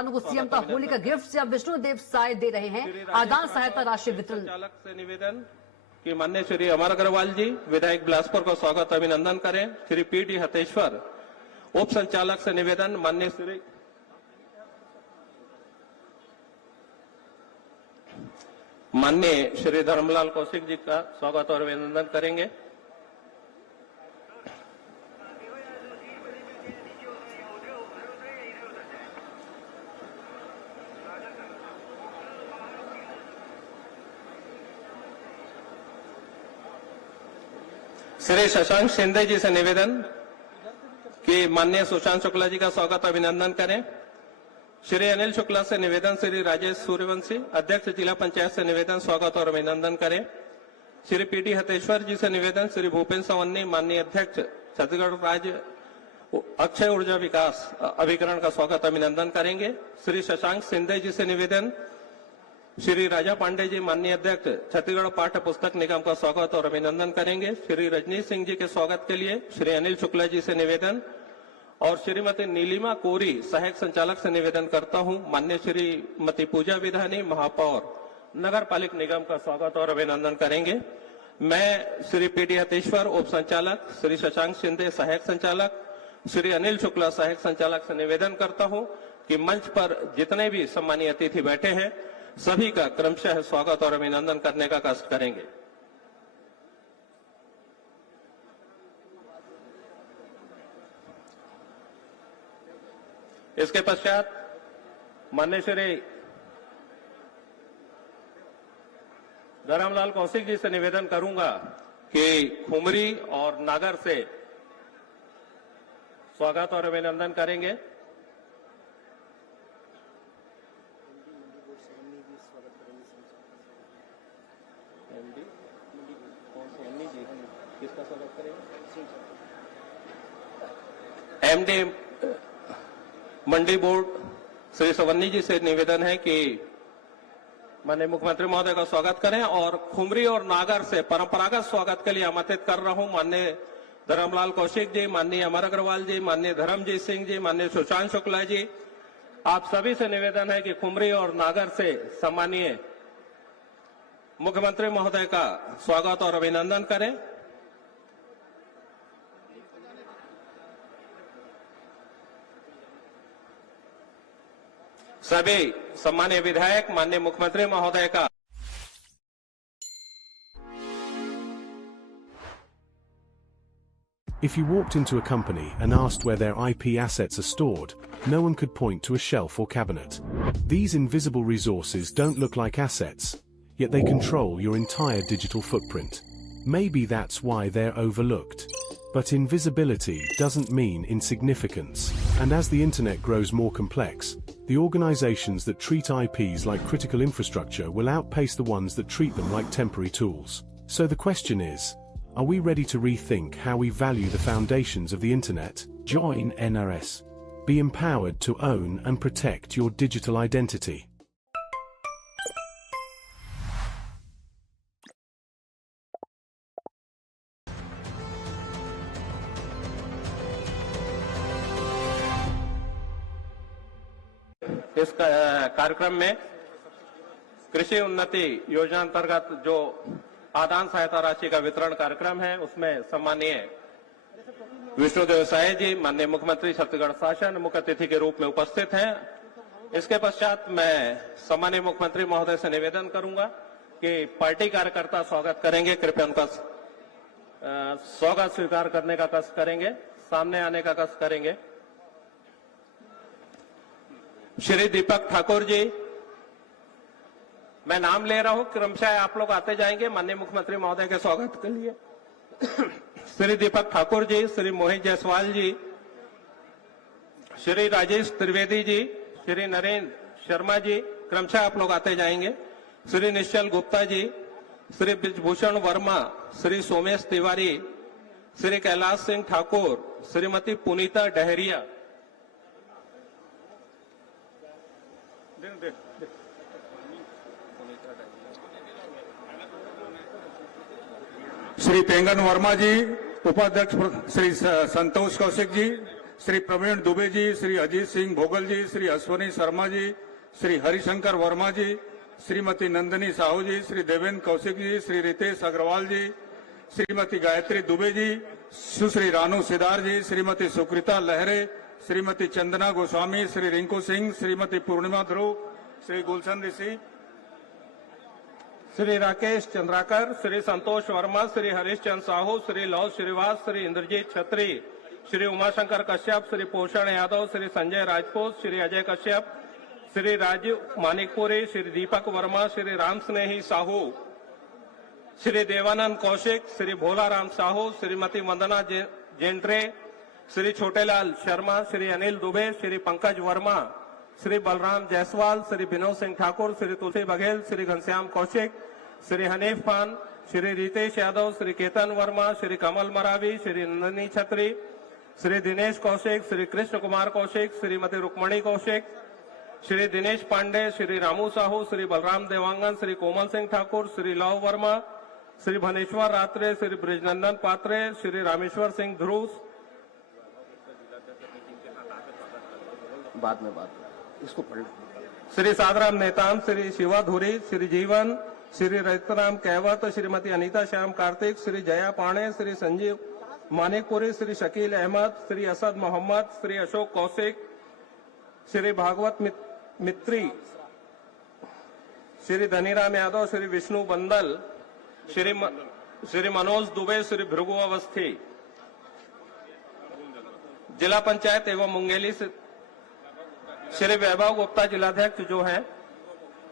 किसानों को सीएम का होली का गिफ्ट या विष्णुदेव साय दे रहे हैं आदान सहायता राशि वितरण। संचालक से निवेदन कि माननीय श्री अमर अग्रवाल जी विधायक बिलासपुर को स्वागत अभिनंदन करें। श्री पीडी हतेश्वर उप संचालक से निवेदन माननीय श्री धर्मलाल कौशिक जी का स्वागत और अभिनंदन करेंगे। श्री शशांक शिंदे जी से निवेदन कि माननीय सुशांत शुक्ला जी का स्वागत अभिनंदन करें। श्री अनिल शुक्ला से निवेदन श्री राजेश सूर्यवंशी अध्यक्ष जिला पंचायत से निवेदन स्वागत और अभिनंदन करें। श्री पीटी हतेश्वर जी से निवेदन श्री भूपेन्द्र सवन्नी माननीय अध्यक्ष छत्तीसगढ़ राज्य अक्षय ऊर्जा विकास अभिकरण का स्वागत अभिनंदन करेंगे। श्री शशांक शिंदे जी से निवेदन श्री राजा पांडे जी माननीय अध्यक्ष छत्तीसगढ़ पाठ्य पुस्तक निगम का स्वागत और अभिनंदन करेंगे। श्री रजनीश सिंह जी के स्वागत के लिए श्री अनिल शुक्ला जी से निवेदन और श्रीमती नीलिमा कोरी सहायक संचालक से निवेदन करता हूं माननीय श्रीमती पूजा विधानी महापौर नगर पालिक निगम का स्वागत और अभिनंदन करेंगे। मैं श्री पीडी हतेश्वर उप संचालक, श्री शशांक शिंदे सहायक संचालक, श्री अनिल शुक्ला सहायक संचालक से निवेदन करता हूं कि मंच पर जितने भी सम्मानीय अतिथि बैठे हैं सभी का क्रमशः स्वागत और अभिनंदन करने का कष्ट करेंगे। इसके पश्चात माननीय श्री धर्मलाल कौशिक जी से निवेदन करूंगा कि खुमरी और नागर से स्वागत और अभिनंदन करेंगे। किसका स्वागत करेंगे? एमडी मंडी बोर्ड श्री सवन्नी जी से निवेदन है कि माननीय मुख्यमंत्री महोदय का स्वागत करें और खुमरी और नागर से परंपरागत स्वागत के लिए आमंत्रित कर रहा हूं माननीय धर्मलाल कौशिक जी, माननीय अमर अग्रवाल जी, माननीय धर्मजीत सिंह जी, माननीय सुशांत शुक्ला जी। आप सभी से निवेदन है कि खुमरी और नागर से सम्मानीय मुख्यमंत्री महोदय का स्वागत और अभिनंदन करें। सभी सम्मानीय विधायक माननीय मुख्यमंत्री महोदय का If you walked into a company and asked where their IP assets are stored, no one could point to a shelf or cabinet. These invisible resources don't look like assets, yet they control your entire digital footprint. Maybe that's why they're overlooked. But invisibility doesn't mean insignificance. And as the internet grows more complex, the organizations that treat IPs like critical infrastructure will outpace the ones that treat them like temporary tools. So the question is, are we ready to rethink how we value the foundations of the internet? Join NRS. Be empowered to own and protect your digital identity. इस कार्यक्रम में कृषि उन्नति योजना अंतर्गत जो आदान सहायता राशि का वितरण कार्यक्रम है उसमें सम्मानीय विष्णुदेव साय जी माननीय मुख्यमंत्री छत्तीसगढ़ शासन मुख्य अतिथि के रूप में उपस्थित हैं। इसके पश्चात मैं सम्मानीय मुख्यमंत्री महोदय से निवेदन करूंगा कि पार्टी कार्यकर्ता स्वागत करेंगे। कृपया उनका स्वागत स्वीकार करने का कष्ट करेंगे, सामने आने का कष्ट करेंगे। श्री दीपक ठाकुर जी, मैं नाम ले रहा हूं, क्रमशः आप लोग आते जाएंगे माननीय मुख्यमंत्री महोदय के स्वागत के लिए। श्री दीपक ठाकुर जी, श्री मोहित जायसवाल जी, श्री राजेश त्रिवेदी जी, श्री नरेंद्र शर्मा जी, क्रमशः आप लोग आते जाएंगे। श्री निश्चल गुप्ता जी, श्री ब्रिजभूषण वर्मा, श्री सोमेश तिवारी, श्री कैलाश सिंह ठाकुर, श्रीमती पुनीता डहरिया, श्री पेंगन वर्मा जी, उपाध्यक्ष श्री संतोष कौशिक जी, श्री प्रवीण दुबे जी, श्री अजीत सिंह भोगल जी, श्री अश्वनी शर्मा जी, श्री हरिशंकर वर्मा जी, श्रीमती नंदिनी साहू जी, श्री देवेंद्र कौशिक जी, श्री रितेश अग्रवाल जी, श्रीमती गायत्री दुबे जी, सुश्री रानू सिदार जी, श्रीमती सुकृता लहरे, श्रीमती चंदना गोस्वामी, श्री रिंकू सिंह, श्रीमती पूर्णिमा ध्रुव, श्री गुलशन ऋषि, श्री राकेश चंद्राकर, श्री संतोष वर्मा, श्री हरीशचंद्र साहू, श्री लव श्रीवास, श्री इंद्रजीत छत्री, श्री उमाशंकर कश्यप, श्री पोषण यादव, श्री संजय राजपूत, श्री अजय कश्यप, श्री राजीव मानिकपुरी, श्री दीपक वर्मा, श्री राम स्नेही साहू, श्री देवानंद कौशिक, श्री भोलाराम साहू, श्रीमती वंदना जेंट्रे, श्री छोटेलाल शर्मा, श्री अनिल दुबे, श्री पंकज वर्मा, श्री बलराम जायसवाल, श्री विनोद सिंह ठाकुर, श्री तुलसी बघेल, श्री घनश्याम कौशिक, श्री हनीफ खान, श्री रितेश यादव, श्री केतन वर्मा, श्री कमल मरावी, श्री नंदिनी छत्री, श्री दिनेश कौशिक, श्री कृष्ण कुमार कौशिक, श्रीमती रुक्मणी कौशिक, श्री दिनेश पांडे, श्री रामू साहू, श्री बलराम देवांगन, श्री कोमल सिंह ठाकुर, श्री लव वर्मा, श्री भनेश्वर रात्रे, श्री ब्रिजनंदन पात्रे, श्री रामेश्वर सिंह ध्रुव, बाद में इसको पढ़ श्री सादराम नेताम, श्री शिवा धुरी, श्री जीवन, श्री रतराम कैवत, श्रीमती अनीता श्याम कार्तिक, श्री जया पाणे, श्री संजीव मानिकपुरी, श्री शकील अहमद, श्री असद मोहम्मद, श्री अशोक कौशिक, श्री भागवत मित्री, श्री धनीराम यादव, श्री विष्णु बंदल, श्री मनोज दुबे, श्री भृगु अवस्थी। जिला पंचायत एवं मुंगेली से श्री वैभव गुप्ता जिलाध्यक्ष जो हैं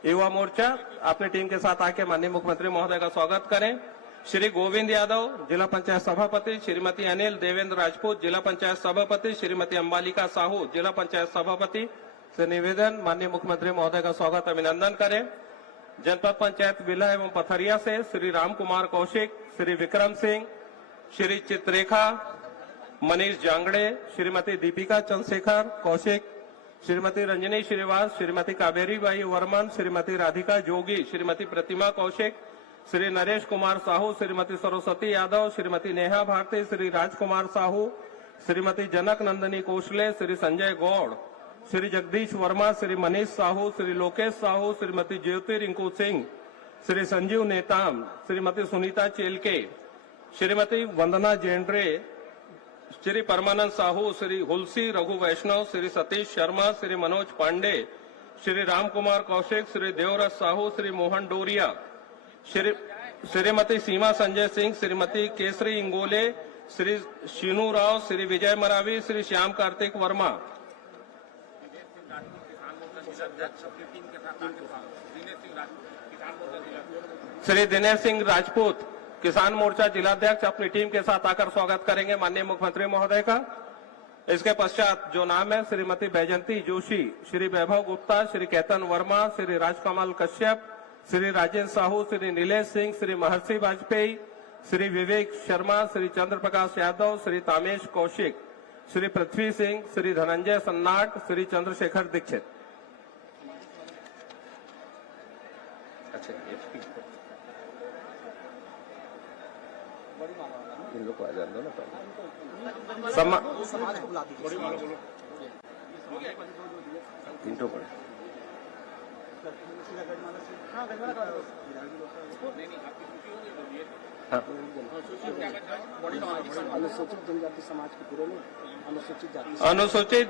युवा मोर्चा अपनी टीम के साथ आके माननीय मुख्यमंत्री महोदय का स्वागत करें। श्री गोविंद यादव जिला पंचायत सभापति, श्रीमती अनिल देवेंद्र राजपूत जिला पंचायत सभापति, श्रीमती अंबालिका साहू जिला पंचायत सभापति से निवेदन माननीय मुख्यमंत्री महोदय का स्वागत अभिनंदन करें। जनपद पंचायत बिल्हा एवं पथरिया से श्री राम कुमार कौशिक, श्री विक्रम सिंह, श्री चित्रेखा मनीष जांगड़े, श्रीमती दीपिका चंद्रशेखर कौशिक, श्रीमती रंजनी श्रीवास, श्रीमती कावेरी बाई वर्मन, श्रीमती राधिका जोगी, श्रीमती प्रतिमा कौशिक, श्री नरेश कुमार साहू, श्रीमती सरस्वती यादव, श्रीमती नेहा भारती, श्री राजकुमार साहू, श्रीमती जनक नंदनी कोशले, श्री संजय गौड़, श्री जगदीश वर्मा, श्री मनीष साहू, श्री लोकेश साहू, श्रीमती ज्योति रिंकू सिंह, श्री संजीव नेताम, श्रीमती सुनीता चेलके, श्रीमती वंदना जेंड्रे, श्री परमानंद साहू, श्री हुलसी रघु वैष्णव, श्री सतीश शर्मा, श्री मनोज पांडे, श्री राम कुमार कौशिक, श्री देवरथ साहू, श्री मोहन डोरिया, श्रीमती सीमा संजय सिंह, श्रीमती केसरी इंगोले, श्री शीनू राव, श्री विजय मरावी, श्री श्याम कार्तिक वर्मा। श्री दिनेश सिंह राजपूत किसान मोर्चा जिलाध्यक्ष अपनी टीम के साथ आकर स्वागत करेंगे माननीय मुख्यमंत्री महोदय का। इसके पश्चात जो नाम है श्रीमती बैजंती जोशी, श्री वैभव गुप्ता, श्री केतन वर्मा, श्री राजकमल कश्यप, श्री राजेंद्र साहू, श्री नीलेश सिंह, श्री महर्षि वाजपेयी, श्री विवेक शर्मा, श्री चंद्र प्रकाश यादव, श्री तामेश कौशिक, श्री पृथ्वी सिंह, श्री धनंजय सन्नाट, श्री चंद्रशेखर दीक्षित। इन लोग को आ जाने दो ना पहले। समाज को बुला दीजिए। मिनटों पर अनुसूचित जनजाति समाज के पूरे में अनुसूचित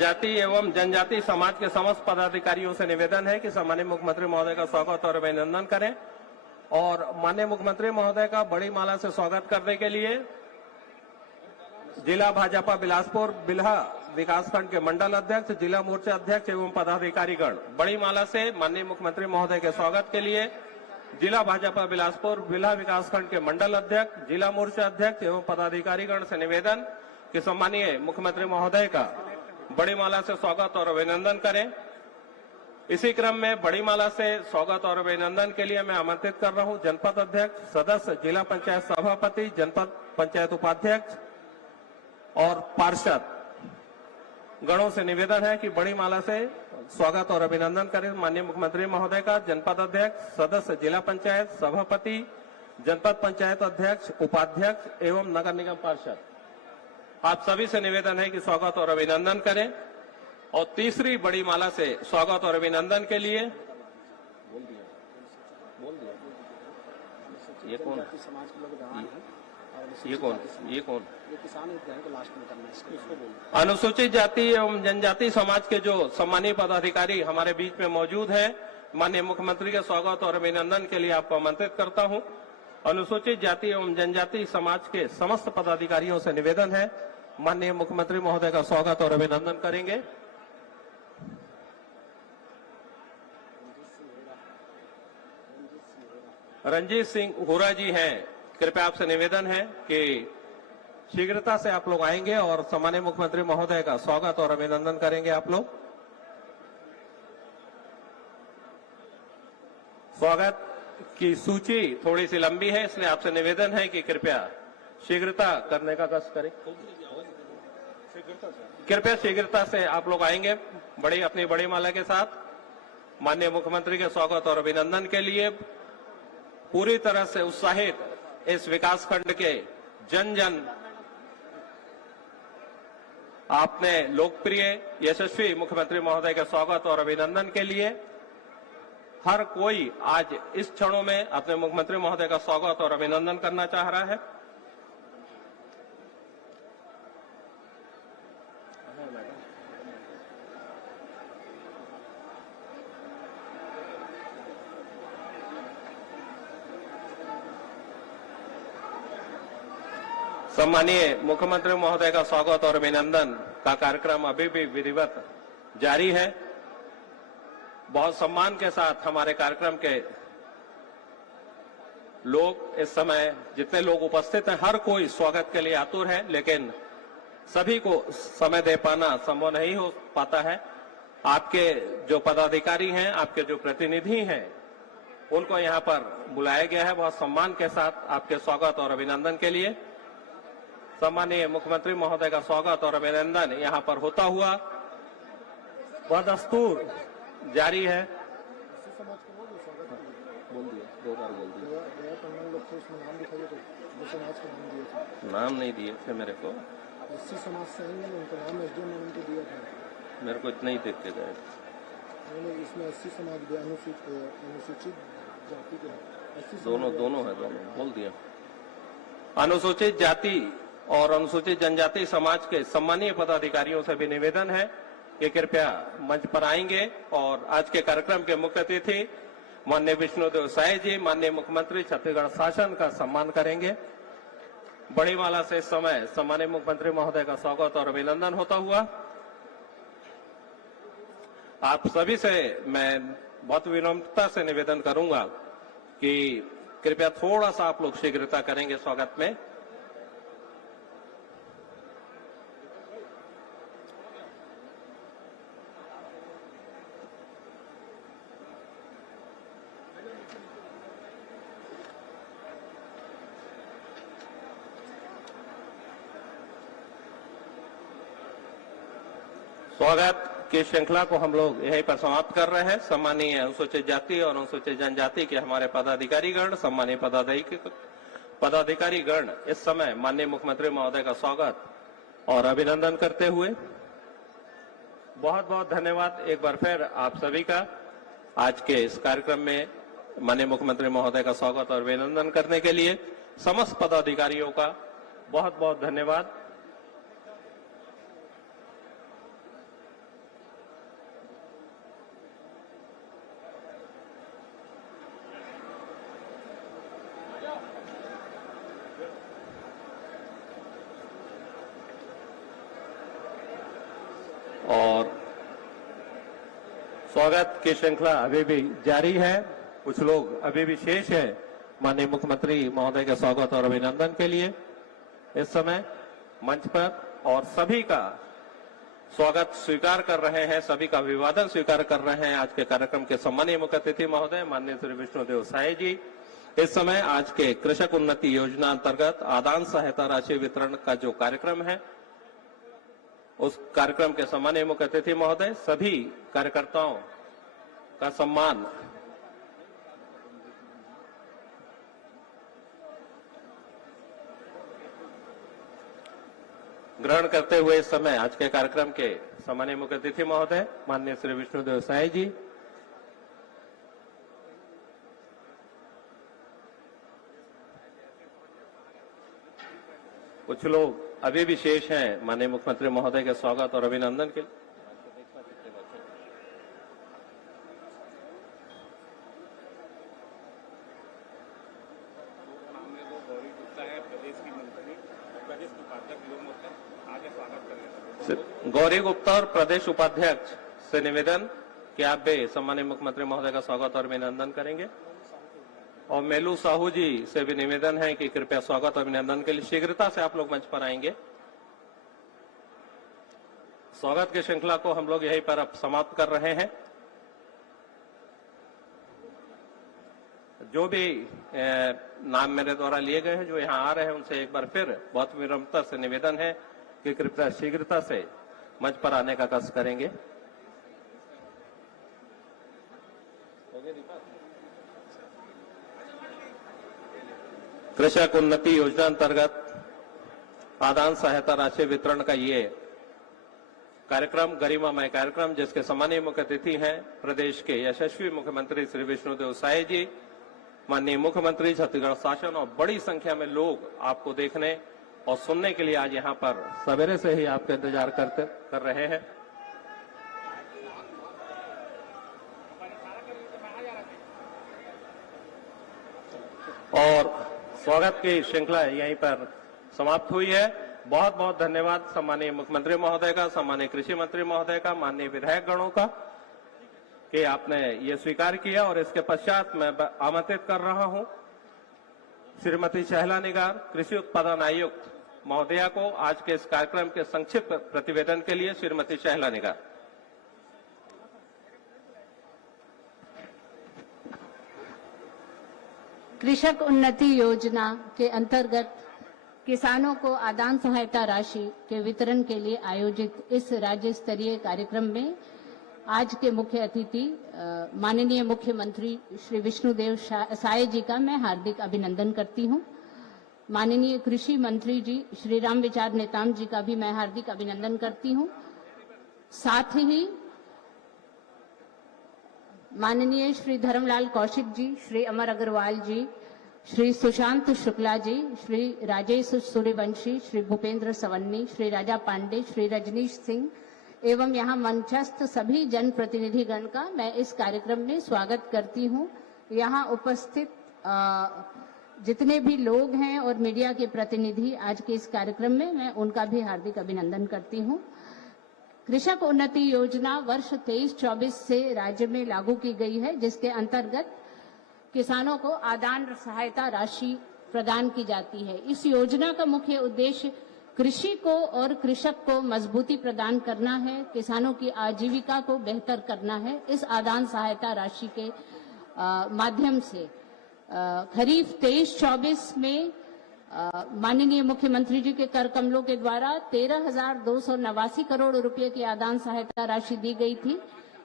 जाति एवं जनजाति समाज के समस्त पदाधिकारियों से निवेदन है कि सम्मानित मुख्यमंत्री महोदय का स्वागत और अभिनंदन करें और माननीय मुख्यमंत्री महोदय का बड़ी माला से स्वागत करने के लिए जिला भाजपा बिलासपुर बिल्हा विकासखंड के मंडल अध्यक्ष, जिला मोर्चा अध्यक्ष एवं पदाधिकारीगण बड़ी माला से माननीय मुख्यमंत्री महोदय के स्वागत के लिए जिला भाजपा बिलासपुर बिल्हा विकासखंड के मंडल अध्यक्ष, जिला मोर्चा अध्यक्ष एवं पदाधिकारीगण से निवेदन कि सम्मानीय मुख्यमंत्री महोदय का बड़ी माला से स्वागत और अभिनंदन करें। इसी क्रम में बड़ी माला से स्वागत और अभिनंदन के लिए मैं आमंत्रित कर रहा हूं जनपद अध्यक्ष, सदस्य, जिला पंचायत सभापति, जनपद पंचायत उपाध्यक्ष और पार्षद गणों से निवेदन है कि बड़ी माला से स्वागत और अभिनंदन करें माननीय मुख्यमंत्री महोदय का। जनपद अध्यक्ष, सदस्य, जिला पंचायत सभापति, जनपद पंचायत अध्यक्ष, उपाध्यक्ष एवं नगर निगम पार्षद आप सभी से निवेदन है कि स्वागत और अभिनंदन करें। और तीसरी बड़ी माला से स्वागत और अभिनंदन के लिए बोल दिया ये कौन जनजाति समाज के लोग जवान हैं और ये कौन ये किसान हितग्राही को लास्ट में करना है इसको बोल अनुसूचित जाति एवं जनजाति समाज के जो सम्मानीय पदाधिकारी हमारे बीच में मौजूद हैं, माननीय मुख्यमंत्री के स्वागत और अभिनंदन के लिए आपको आमंत्रित करता हूं। अनुसूचित जाति एवं जनजाति समाज के समस्त पदाधिकारियों से निवेदन है, माननीय मुख्यमंत्री महोदय का स्वागत और अभिनंदन करेंगे। रंजीत सिंह हुरा जी हैं, कृपया आपसे निवेदन है कि शीघ्रता से आप लोग आएंगे और सम्मानीय मुख्यमंत्री महोदय का स्वागत और अभिनंदन करेंगे। आप लोग स्वागत की सूची थोड़ी सी लंबी है, इसलिए आपसे निवेदन है कि कृपया शीघ्रता करने का कष्ट करें। कृपया शीघ्रता से आप लोग आएंगे अपनी बड़ी माला के साथ। माननीय मुख्यमंत्री के स्वागत और अभिनंदन के लिए पूरी तरह से उत्साहित इस विकास खंड के जन जन आपने लोकप्रिय यशस्वी मुख्यमंत्री महोदय के स्वागत और अभिनंदन के लिए हर कोई आज इस क्षणों में अपने मुख्यमंत्री महोदय का स्वागत और अभिनंदन करना चाह रहा है। सम्मानीय मुख्यमंत्री महोदय का स्वागत और अभिनंदन का कार्यक्रम अभी भी विधिवत जारी है। बहुत सम्मान के साथ हमारे कार्यक्रम के लोग इस समय जितने लोग उपस्थित हैं, हर कोई स्वागत के लिए आतुर है, लेकिन सभी को समय दे पाना संभव नहीं हो पाता है। आपके जो पदाधिकारी हैं, आपके जो प्रतिनिधि हैं, उनको यहाँ पर बुलाया गया है बहुत सम्मान के साथ आपके स्वागत और अभिनंदन के लिए। सम्मानीय मुख्यमंत्री महोदय का स्वागत और अभिनंदन यहाँ पर होता हुआ बदस्तूर जारी है। बोल दिया 2 बार बोल दिया। नाम नहीं दिए थे मेरे को, एससी समाज से आएंगे ना, उनका नाम एसडीएम ने उनको दिया था। मेरे को इतना ही देख के गए। इसमें एससी समाज भी अनुसूचित जाति के दोनों है, दोनों बोल दिया। अनुसूचित जाति और अनुसूचित जनजाति समाज के सम्मानीय पदाधिकारियों से भी निवेदन है कि कृपया मंच पर आएंगे और आज के कार्यक्रम के मुख्य अतिथि माननीय विष्णुदेव साय जी, माननीय मुख्यमंत्री छत्तीसगढ़ शासन का सम्मान करेंगे। बड़ी माला से इस समय सम्मानीय मुख्यमंत्री महोदय का स्वागत और अभिनंदन होता हुआ आप सभी से मैं बहुत विनम्रता से निवेदन करूंगा कि कृपया थोड़ा सा आप लोग शीघ्रता करेंगे स्वागत में। स्वागत की श्रृंखला को हम लोग यहीं पर समाप्त कर रहे हैं। सम्मानीय अनुसूचित जाति और अनुसूचित जनजाति के हमारे पदाधिकारीगण, सम्मानीय पदाधिकारीगण इस समय माननीय मुख्यमंत्री महोदय का स्वागत और अभिनंदन करते हुए बहुत बहुत धन्यवाद एक बार फिर आप सभी का आज के इस कार्यक्रम में माननीय मुख्यमंत्री महोदय का स्वागत और अभिनंदन करने के लिए समस्त पदाधिकारियों का बहुत बहुत धन्यवाद। और स्वागत की श्रृंखला अभी भी जारी है, कुछ लोग अभी भी शेष है माननीय मुख्यमंत्री महोदय के स्वागत और अभिनंदन के लिए इस समय मंच पर, और सभी का स्वागत स्वीकार कर रहे हैं, सभी का अभिवादन स्वीकार कर रहे हैं आज के कार्यक्रम के सम्मानीय मुख्य अतिथि महोदय माननीय श्री विष्णुदेव साय जी। इस समय आज के कृषक उन्नति योजना अंतर्गत आदान सहायता राशि वितरण का जो कार्यक्रम है, उस कार्यक्रम के सम्मानीय मुख्य अतिथि महोदय सभी कार्यकर्ताओं का सम्मान ग्रहण करते हुए इस समय आज के कार्यक्रम के सम्माननीय मुख्य अतिथि महोदय माननीय श्री विष्णुदेव साय जी, कुछ लोग अभी भी शेष हैं माननीय मुख्यमंत्री महोदय के स्वागत और अभिनंदन के लिए। गौरी गुप्ता और प्रदेश उपाध्यक्ष से निवेदन कि आप भी सम्माननीय मुख्यमंत्री महोदय का स्वागत और अभिनंदन करेंगे। और मेलू साहू जी से भी निवेदन है कि कृपया स्वागत और अभिनंदन के लिए शीघ्रता से आप लोग मंच पर आएंगे। स्वागत की श्रृंखला को हम लोग यहीं पर अब समाप्त कर रहे हैं। जो भी नाम मेरे द्वारा लिए गए हैं, जो यहाँ आ रहे हैं, उनसे एक बार फिर बहुत विनम्रता से निवेदन है कि कृपया शीघ्रता से मंच पर आने का कष्ट करेंगे। कृषक उन्नति योजना अंतर्गत आदान सहायता राशि वितरण का ये कार्यक्रम गरिमामय कार्यक्रम, जिसके सम्माननीय मुख्य अतिथि हैं प्रदेश के यशस्वी मुख्यमंत्री श्री विष्णुदेव साय जी, माननीय मुख्यमंत्री छत्तीसगढ़ शासन, और बड़ी संख्या में लोग आपको देखने और सुनने के लिए आज यहाँ पर सवेरे से ही आपका इंतजार कर रहे हैं। और स्वागत की श्रृंखला यहीं पर समाप्त हुई है। बहुत बहुत धन्यवाद सम्मानीय मुख्यमंत्री महोदय का, सम्मानीय कृषि मंत्री महोदय का, माननीय विधायक गणों का कि आपने ये स्वीकार किया। और इसके पश्चात मैं आमंत्रित कर रहा हूं श्रीमती शहला निगार, कृषि उत्पादन आयुक्त महोदया को आज के इस कार्यक्रम के संक्षिप्त प्रतिवेदन के लिए। श्रीमती शहला निगार। कृषक उन्नति योजना के अंतर्गत किसानों को आदान सहायता राशि के वितरण के लिए आयोजित इस राज्य स्तरीय कार्यक्रम में आज के मुख्य अतिथि माननीय मुख्यमंत्री श्री विष्णुदेव साय जी का मैं हार्दिक अभिनंदन करती हूं। माननीय कृषि मंत्री जी श्री रामविचार नेताम जी का भी मैं हार्दिक अभिनंदन करती हूं। साथ ही माननीय श्री धर्मलाल कौशिक जी, श्री अमर अग्रवाल जी, श्री सुशांत शुक्ला जी, श्री राजेश सूर्यवंशी, श्री भूपेंद्र सवन्नी, श्री राजा पांडे, श्री रजनीश सिंह एवं यहाँ मंचस्थ सभी जनप्रतिनिधिगण का मैं इस कार्यक्रम में स्वागत करती हूँ। यहाँ उपस्थित जितने भी लोग हैं और मीडिया के प्रतिनिधि आज के इस कार्यक्रम में, मैं उनका भी हार्दिक अभिनंदन करती हूँ। कृषक उन्नति योजना वर्ष 23-24 से राज्य में लागू की गई है, जिसके अंतर्गत किसानों को आदान सहायता राशि प्रदान की जाती है। इस योजना का मुख्य उद्देश्य कृषि को और कृषक को मजबूती प्रदान करना है, किसानों की आजीविका को बेहतर करना है। इस आदान सहायता राशि के माध्यम से खरीफ 23-24 में माननीय मुख्यमंत्री जी के कर कमलों के द्वारा 13,289 करोड़ रुपए की आदान सहायता राशि दी गई थी।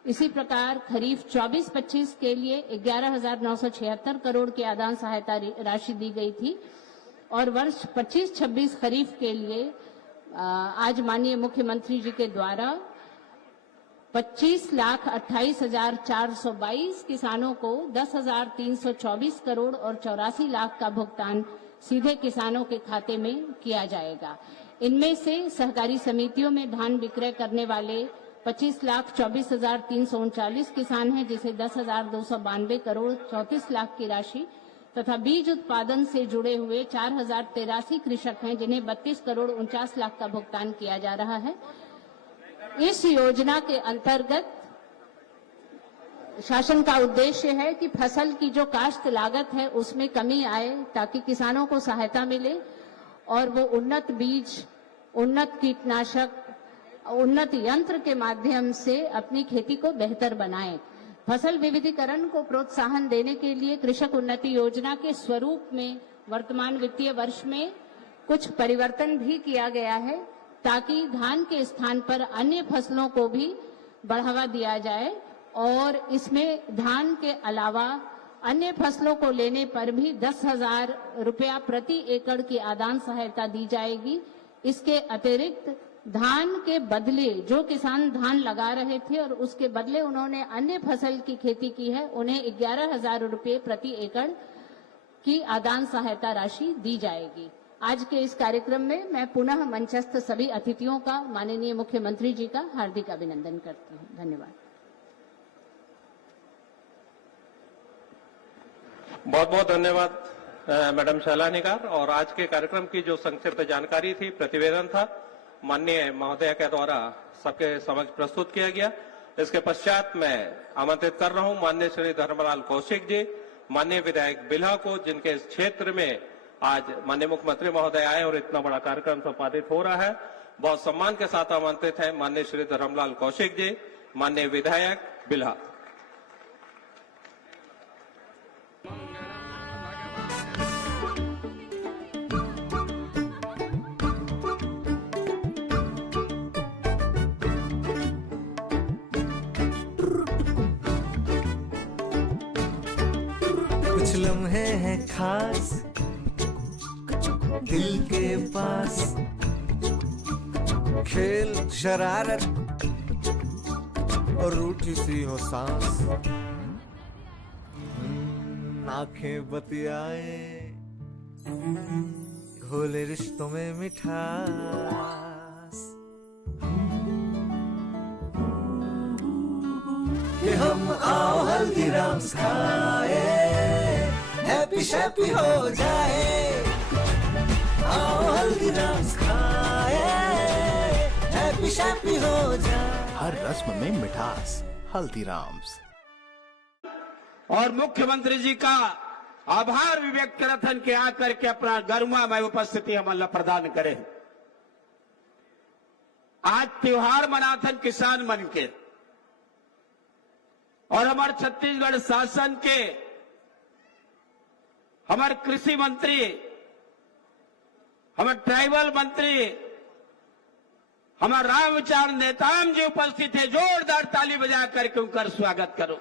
इसी प्रकार खरीफ 24-25 के लिए 11,976 करोड़ की आदान सहायता राशि दी गई थी और वर्ष 25-26 खरीफ के लिए आज माननीय मुख्यमंत्री जी के द्वारा 25,28,422 किसानों को 10,324 करोड़ और 84 लाख का भुगतान सीधे किसानों के खाते में किया जाएगा। इनमें से सहकारी समितियों में धान विक्रय करने वाले 25,24,339 किसान हैं, जिसे 10,292 करोड़ 34 लाख की राशि तथा बीज उत्पादन से जुड़े हुए 4,083 कृषक हैं, जिन्हें 32 करोड़ 49 लाख का भुगतान किया जा रहा है। इस योजना के अंतर्गत शासन का उद्देश्य है कि फसल की जो काश्त लागत है उसमें कमी आए, ताकि किसानों को सहायता मिले और वो उन्नत बीज, उन्नत कीटनाशक, उन्नत यंत्र के माध्यम से अपनी खेती को बेहतर बनाएं। फसल विविधीकरण को प्रोत्साहन देने के लिए कृषक उन्नति योजना के स्वरूप में वर्तमान वित्तीय वर्ष में कुछ परिवर्तन भी किया गया है, ताकि धान के स्थान पर अन्य फसलों को भी बढ़ावा दिया जाए और इसमें धान के अलावा अन्य फसलों को लेने पर भी 10,000 रुपया प्रति एकड़ की आदान सहायता दी जाएगी। इसके अतिरिक्त धान के बदले जो किसान धान लगा रहे थे और उसके बदले उन्होंने अन्य फसल की खेती की है, उन्हें 11,000 रुपये प्रति एकड़ की आदान सहायता राशि दी जाएगी। आज के इस कार्यक्रम में मैं पुनः मंचस्थ सभी अतिथियों का माननीय मुख्यमंत्री जी का हार्दिक अभिनंदन करती हूँ। धन्यवाद। बहुत बहुत धन्यवाद मैडम शैला निगार। और आज के कार्यक्रम की जो संक्षिप्त जानकारी थी, प्रतिवेदन था, माननीय महोदय के द्वारा सबके समक्ष प्रस्तुत किया गया। इसके पश्चात मैं आमंत्रित कर रहा हूं माननीय श्री धर्मलाल कौशिक जी, माननीय विधायक बिल्हा को, जिनके इस क्षेत्र में आज माननीय मुख्यमंत्री महोदय आए और इतना बड़ा कार्यक्रम संपादित हो रहा है। बहुत सम्मान के साथ आमंत्रित है माननीय श्री धर्मलाल कौशिक जी, माननीय विधायक बिल्हा। कुछ लम्हे हैं खास दिल के पास, खेल शरारत और रूठी सी हो सांस, आंखें बतियाए घोले रिश्तों में मिठास, कि हम आओ हल्दीराम्स खाए, हैप्पी शैप्पी हो जाए, आओ हल्दीराम्स खाए, हैप्पी शैप्पी हो जाए। हर रस्म में मिठास, हल्दीराम्स। और मुख्यमंत्री जी का आभार भी व्यक्त करथन के आकर के अपना गरिमामय उपस्थिति हमला प्रदान करे। आज त्योहार मनाथन किसान मन के, और हमारे छत्तीसगढ़ शासन के हमारे कृषि मंत्री, हमारे ट्राइबल मंत्री, हमारे रामविचार नेताम जी उपस्थित है। जोरदार ताली बजा करके उनका स्वागत करो।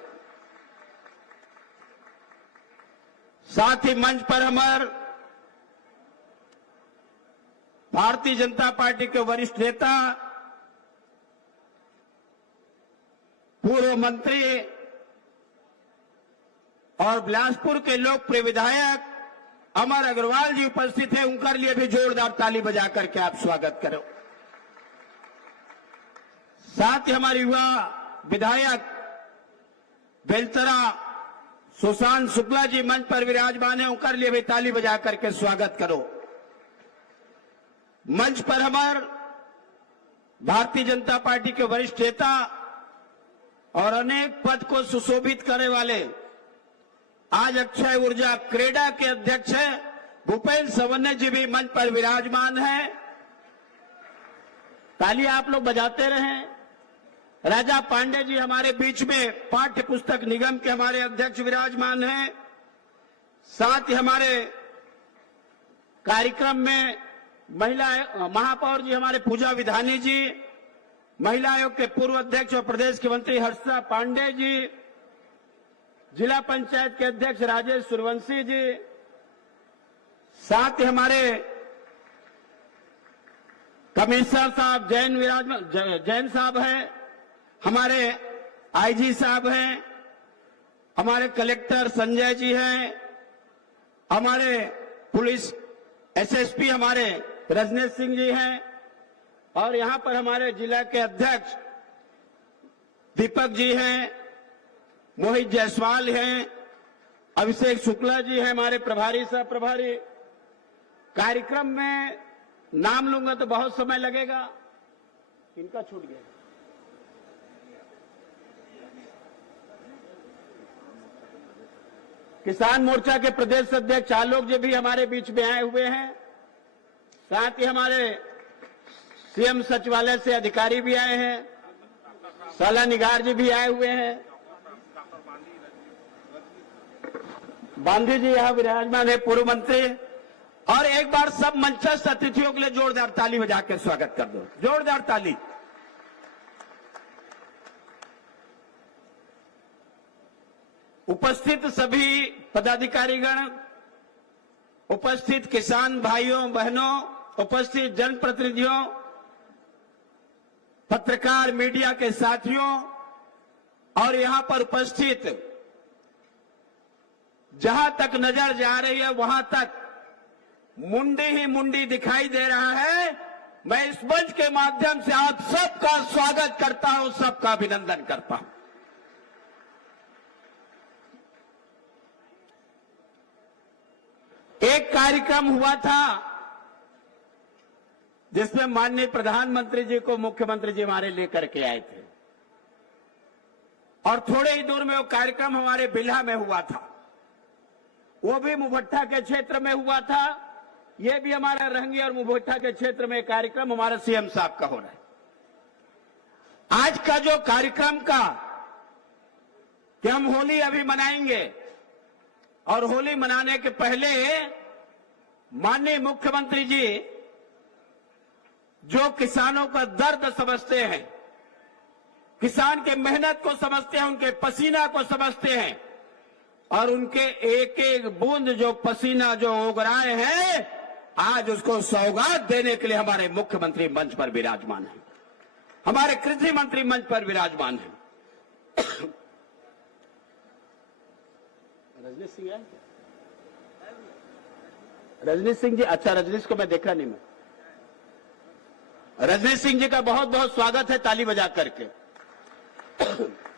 साथ ही मंच पर हमारे भारतीय जनता पार्टी के वरिष्ठ नेता, पूर्व मंत्री और बिलासपुर के लोकप्रिय विधायक अमर अग्रवाल जी उपस्थित है। उनके लिए भी जोरदार ताली बजा करके आप स्वागत करो। साथ ही हमारे युवा विधायक बेलतरा सुशांत शुक्ला जी मंच पर विराजमान है। उनके लिए भी ताली बजा करके स्वागत करो। मंच पर हमारे भारतीय जनता पार्टी के वरिष्ठ नेता और अनेक पद को सुशोभित करने वाले, आज अक्षय ऊर्जा क्रेडा के अध्यक्ष हैं भूपेंद्र सवन्नी जी भी मंच पर विराजमान हैं। ताली आप लोग बजाते रहें। राजा पांडे जी हमारे बीच में पाठ्य पुस्तक निगम के हमारे अध्यक्ष विराजमान हैं। साथ ही हमारे कार्यक्रम में महिला महापौर जी हमारे पूजा विधानी जी, महिला आयोग के पूर्व अध्यक्ष और प्रदेश के मंत्री हर्षा पांडे जी, जिला पंचायत के अध्यक्ष राजेश सूर्यवंशी जी, साथ ही हमारे कमिश्नर साहब जैन साहब हैं, हमारे आईजी साहब हैं, हमारे कलेक्टर संजय जी हैं, हमारे पुलिस एसएसपी हमारे रजनीश सिंह जी हैं, और यहां पर हमारे जिला के अध्यक्ष दीपक जी हैं, मोहित जायसवाल हैं, अभिषेक शुक्ला जी हैं, हमारे प्रभारी सह प्रभारी। कार्यक्रम में नाम लूंगा तो बहुत समय लगेगा। इनका छूट गया। किसान मोर्चा के प्रदेश अध्यक्ष आलोक जी भी हमारे बीच में आए हुए हैं। साथ ही हमारे सीएम सचिवालय से अधिकारी भी आए हैं। साला निगार जी भी आए हुए हैं। बांधी जी यहां विराजमान है, पूर्व मंत्री। और एक बार सब मंचस्थ अतिथियों के लिए जोरदार ताली बजा के स्वागत कर दो। जोरदार ताली। उपस्थित सभी पदाधिकारीगण, उपस्थित किसान भाइयों बहनों उपस्थित जनप्रतिनिधियों, पत्रकार मीडिया के साथियों और यहां पर उपस्थित जहां तक नजर जा रही है वहां तक मुंडी ही मुंडी दिखाई दे रहा है। मैं इस मंच के माध्यम से आप सबका स्वागत करता हूं, सबका अभिनंदन करता हूं। एक कार्यक्रम हुआ था जिसमें माननीय प्रधानमंत्री जी को मुख्यमंत्री जी हमारे लेकर के आए थे और थोड़े ही दूर में वो कार्यक्रम हमारे बिल्हा में हुआ था। वो भी मुभट्ठा के क्षेत्र में हुआ था। ये भी हमारा रहंगी और मुभट्ठा के क्षेत्र में कार्यक्रम हमारा सीएम साहब का हो रहा है। आज का जो कार्यक्रम का कि हम होली अभी मनाएंगे और होली मनाने के पहले माननीय मुख्यमंत्री जी जो किसानों का दर्द समझते हैं, किसान के मेहनत को समझते हैं, उनके पसीना को समझते हैं और उनके एक एक बूंद जो पसीना जो उगराए हैं, आज उसको सौगात देने के लिए हमारे मुख्यमंत्री मंच पर विराजमान हैं, हमारे कृषि मंत्री मंच पर विराजमान हैं। रजनीश सिंह है? रजनीश सिंह जी, अच्छा रजनीश को मैं देखा नहीं। मैं रजनीश सिंह जी का बहुत बहुत स्वागत है ताली बजा करके।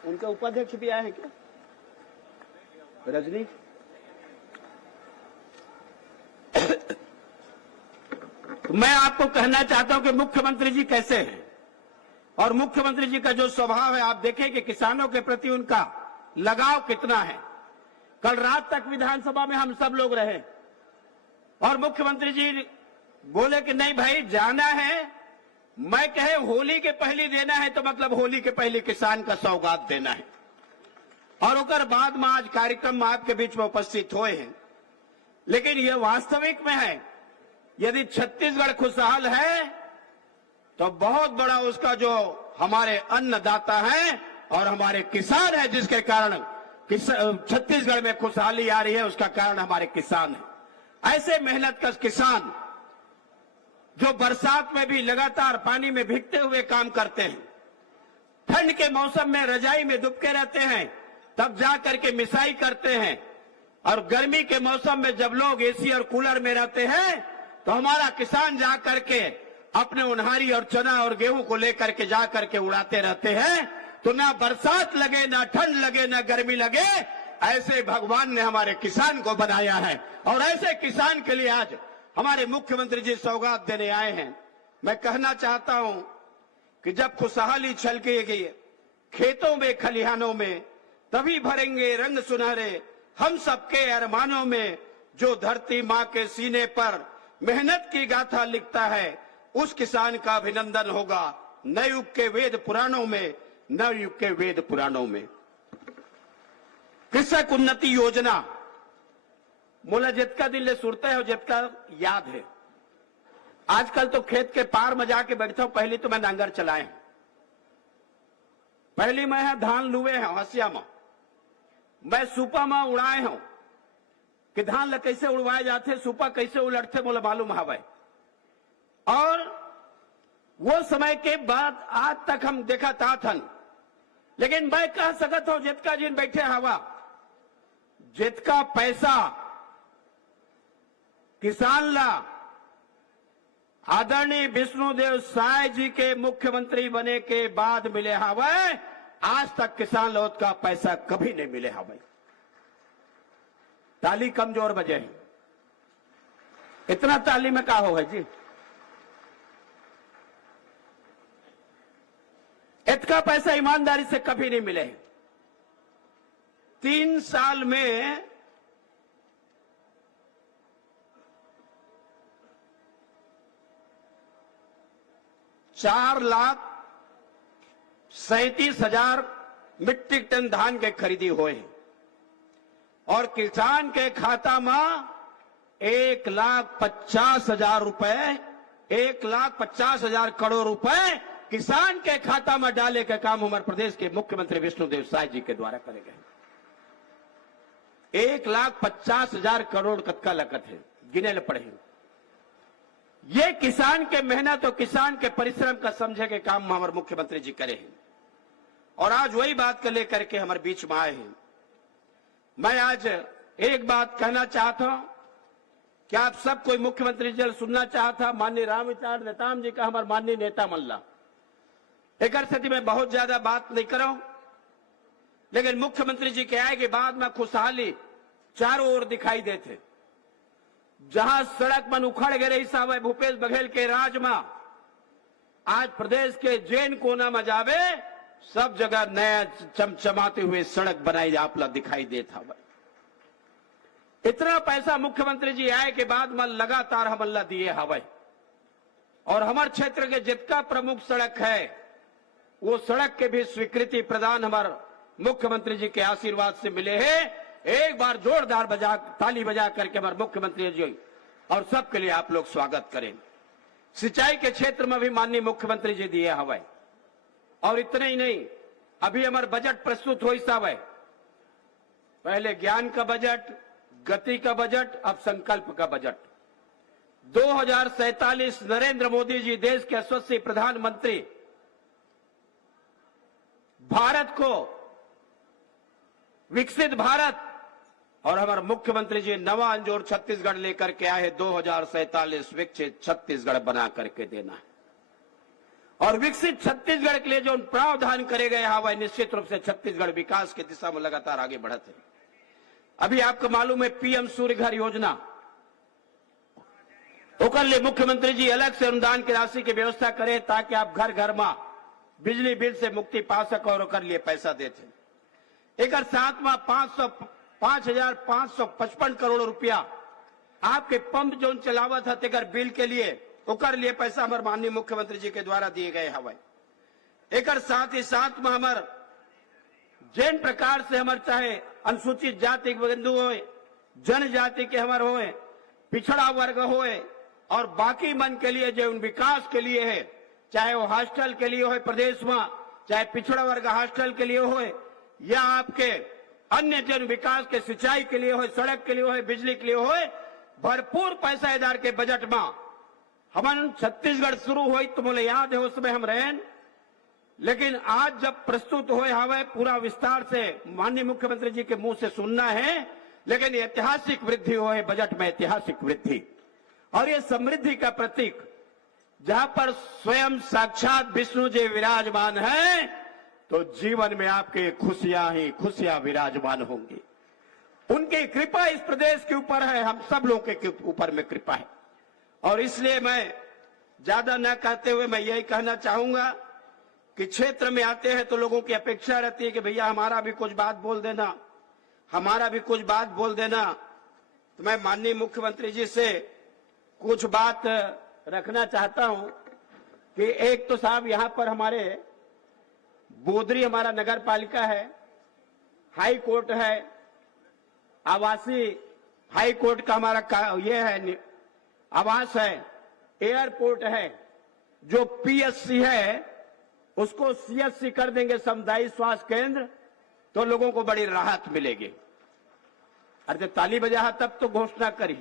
उनके उपाध्यक्ष भी आए हैं क्या रजनीश? मैं आपको कहना चाहता हूं कि मुख्यमंत्री जी कैसे हैं और मुख्यमंत्री जी का जो स्वभाव है, आप देखें कि किसानों के प्रति उनका लगाव कितना है। कल रात तक विधानसभा में हम सब लोग रहे और मुख्यमंत्री जी बोले कि नहीं भाई जाना है, मैं कहे होली के पहले देना है तो मतलब होली के पहले किसान का सौगात देना है। और उकर बाद में आज कार्यक्रम में आपके बीच में उपस्थित हुए हैं। लेकिन यह वास्तविक में है, यदि छत्तीसगढ़ खुशहाल है तो बहुत बड़ा उसका जो हमारे अन्नदाता हैं और हमारे किसान हैं, जिसके कारण छत्तीसगढ़ में खुशहाली आ रही है, उसका कारण हमारे किसान हैं। ऐसे मेहनत का किसान जो बरसात में भी लगातार पानी में भीगते हुए काम करते हैं, ठंड के मौसम में रजाई में दुबके रहते हैं, तब जा करके मिसाई करते हैं, और गर्मी के मौसम में जब लोग एसी और कूलर में रहते हैं तो हमारा किसान जा करके अपने उन्हारी और चना और गेहूं को लेकर के जा करके उड़ाते रहते हैं। तो ना बरसात लगे, ना ठंड लगे, ना गर्मी लगे, ऐसे भगवान ने हमारे किसान को बनाया है और ऐसे किसान के लिए आज हमारे मुख्यमंत्री जी सौगात देने आए हैं। मैं कहना चाहता हूं कि जब खुशहाली छलकेगी खेतों में खलिहानों में, तभी भरेंगे रंग सुनहरे हम सबके अरमानों में। जो धरती मां के सीने पर मेहनत की गाथा लिखता है, उस किसान का अभिनंदन होगा नए युग के वेद पुराणों में, नव युग के वेद पुराणों में। कृषक उन्नति योजना मोला जितना दिन ले सुरते है जितना याद है। आजकल तो खेत के पार में जाके बैठता हूं, पहले तो मैं नांगर चलाए हूं, पहली मैं धान लुए हैं हसिया में, मैं सुपा में उड़ाए हूं कि धान ल कैसे उड़वाए जाते, सुपा कैसे उलटते मोला मालूम हवे। और वो समय के बाद आज तक हम देखा था। लेकिन मैं कह सकत हूं जितका जिन बैठे हवा, जितका पैसा किसान ला आदरणीय विष्णुदेव साय जी के मुख्यमंत्री बने के बाद मिले हवे, आज तक किसान लोग का पैसा कभी नहीं मिले हवे। ताली कमजोर बजे है, इतना ताली में का हो है जी? इतना पैसा ईमानदारी से कभी नहीं मिले। 3 साल में 4,37,000 मीट्रिक टन धान के खरीदी हुए और किसान के खाता में 1,50,000 रुपए, 1,50,000 करोड़ रुपए किसान के खाता में डाले का काम हमारे प्रदेश के मुख्यमंत्री विष्णुदेव साय जी के द्वारा करे गए। 1,50,000 करोड़ कतका लगत है, गिने ले पड़े। ये किसान के मेहनत और किसान के परिश्रम का समझे के काम हमारे मुख्यमंत्री जी करे हैं और आज वही बात को लेकर के हमारे बीच में आए हैं। मैं आज एक बात कहना चाहता हूं कि आप सब कोई मुख्यमंत्री जी सुनना चाहता माननीय रामविचार नेताम जी का हमारे माननीय नेता मल्ला एक स्थिति में बहुत ज्यादा बात नहीं करूं, लेकिन मुख्यमंत्री जी के आए के बाद में खुशहाली चारों ओर दिखाई देते। जहां सड़क मन उखड़ गए रही साहब भूपेश बघेल के राज में आज प्रदेश के जैन कोना में जावे सब जगह नया चमचमाते हुए सड़क बनाई आपला दिखाई देता है। इतना पैसा मुख्यमंत्री जी आए के बाद में लगातार हमला दिए हवे और हमारे क्षेत्र के जितना प्रमुख सड़क है वो सड़क के भी स्वीकृति प्रदान हमारे मुख्यमंत्री जी के आशीर्वाद से मिले हैं। एक बार जोरदार ताली बजा करके हमारे मुख्यमंत्री जी और सबके लिए आप लोग स्वागत करें। सिंचाई के क्षेत्र में भी माननीय मुख्यमंत्री जी दिए हवे और इतने ही नहीं, अभी हमारे बजट प्रस्तुत हो है। पहले ज्ञान का बजट, गति का बजट, अब संकल्प का बजट। 2047 नरेंद्र मोदी जी देश के यशस्वी प्रधानमंत्री भारत को विकसित भारत और हमारे मुख्यमंत्री जी नवा अंजोर छत्तीसगढ़ लेकर के आए 2047 विकसित छत्तीसगढ़ बना करके देना है और विकसित छत्तीसगढ़ के लिए जो प्रावधान करे गए हवा निश्चित रूप से छत्तीसगढ़ विकास की दिशा में लगातार आगे बढ़ते हैं। अभी आपको मालूम है पीएम सूर्य घर योजना ओकर लिए मुख्यमंत्री जी अलग से अनुदान की राशि की व्यवस्था करें ताकि आप घर घर में बिजली बिल से मुक्ति पा सको और ओकर लिए पैसा देते। एक साथ में 5,555 करोड़ रुपया आपके पंप जो चलावा था तेकर बिल के लिए ओकर लिए पैसा हमारे माननीय मुख्यमंत्री जी के द्वारा दिए गए हवा। एक साथ ही साथ में हमारे जैन प्रकार से हमारे चाहे अनुसूचित जाति के बंधु हो, जनजाति के हमारे हो, पिछड़ा वर्ग हो और बाकी मन के लिए जो विकास के लिए है, चाहे वो हॉस्टल के लिए हो प्रदेश में, चाहे पिछड़ा वर्ग हॉस्टल के लिए हो या आपके अन्य जन विकास के सिंचाई के लिए हो, सड़क के लिए हो, बिजली के लिए हो, भरपूर पैसा इधर के बजट में हमारे छत्तीसगढ़ शुरू हुई तो मुझे याद है उसमें हम रहे, लेकिन आज जब प्रस्तुत हुए हमें पूरा विस्तार से माननीय मुख्यमंत्री जी के मुंह से सुनना है, लेकिन ऐतिहासिक वृद्धि हो है बजट में, ऐतिहासिक वृद्धि और ये समृद्धि का प्रतीक जहां पर स्वयं साक्षात विष्णु जी विराजमान है तो जीवन में आपके खुशियां ही खुशियां विराजमान होंगी। उनकी कृपा इस प्रदेश के ऊपर है, हम सब लोगों के ऊपर में कृपा है और इसलिए मैं ज्यादा न कहते हुए मैं यही कहना चाहूंगा कि क्षेत्र में आते हैं तो लोगों की अपेक्षा रहती है कि भैया हमारा भी कुछ बात बोल देना, हमारा भी कुछ बात बोल देना। तो मैं माननीय मुख्यमंत्री जी से कुछ बात रखना चाहता हूं कि एक तो साहब यहां पर हमारे बोदरी हमारा नगर पालिका है, हाई कोर्ट है, आवासीय हाई कोर्ट का हमारा ये है आवास है, एयरपोर्ट है, जो पीएससी है उसको सीएससी कर देंगे सामुदायिक स्वास्थ्य केंद्र तो लोगों को बड़ी राहत मिलेगी। अरे जब ताली बजा तब तो घोषणा करी।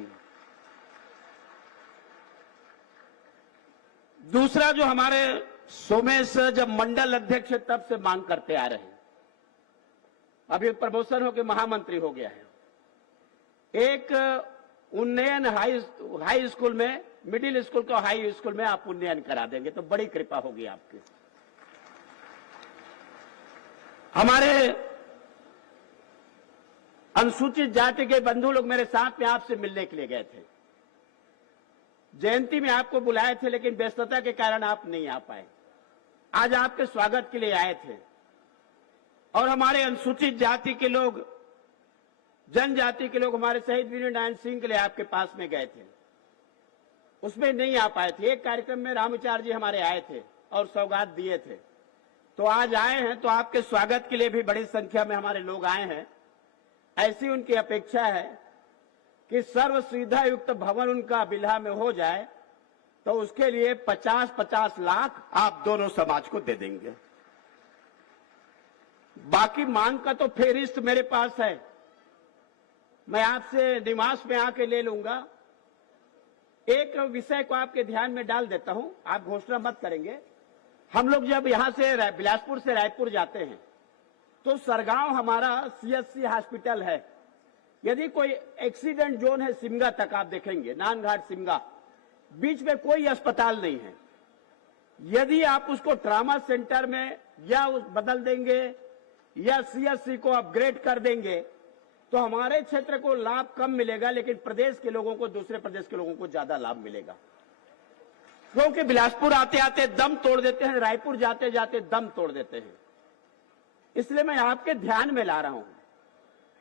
दूसरा जो हमारे सोमेश जब मंडल अध्यक्ष तब से मांग करते आ रहे हैं, अभी प्रमोशन होकर महामंत्री हो गया है। एक उन्नयन हाई स्कूल में, मिडिल स्कूल को हाई स्कूल में आप उन्नयन करा देंगे तो बड़ी कृपा होगी आपकी। हमारे अनुसूचित जाति के बंधु लोग मेरे साथ में आपसे मिलने के लिए गए थे, जयंती में आपको बुलाए थे लेकिन व्यस्तता के कारण आप नहीं आ पाए। आज आपके स्वागत के लिए आए थे और हमारे अनुसूचित जाति के लोग, जनजाति के लोग हमारे शहीद वीर नारायण सिंह के लिए आपके पास में गए थे, उसमें नहीं आ पाए थे। एक कार्यक्रम में रामविचार जी हमारे आए थे और सौगात दिए थे, तो आज आए हैं तो आपके स्वागत के लिए भी बड़ी संख्या में हमारे लोग आए हैं। ऐसी उनकी अपेक्षा है कि सर्व सुविधा युक्त भवन उनका बिल्हा में हो जाए तो उसके लिए 50-50 लाख आप दोनों समाज को दे देंगे। बाकी मांग का तो फेरिस्त मेरे पास है, मैं आपसे निवास में आके ले लूंगा। एक विषय को आपके ध्यान में डाल देता हूं, आप घोषणा मत करेंगे। हम लोग जब यहां से बिलासपुर से रायपुर जाते हैं तो सरगांव हमारा सीएचसी हॉस्पिटल है। यदि कोई एक्सीडेंट जोन है सिमगा तक, आप देखेंगे नानघाट सिमगा, बीच में कोई अस्पताल नहीं है। यदि आप उसको ट्रामा सेंटर में या बदल देंगे या सीएचसी को अपग्रेड कर देंगे तो हमारे क्षेत्र को लाभ कम मिलेगा, लेकिन प्रदेश के लोगों को, दूसरे प्रदेश के लोगों को ज्यादा लाभ मिलेगा। क्योंकि बिलासपुर आते आते दम तोड़ देते हैं, रायपुर जाते जाते दम तोड़ देते हैं। इसलिए मैं आपके ध्यान में ला रहा हूं,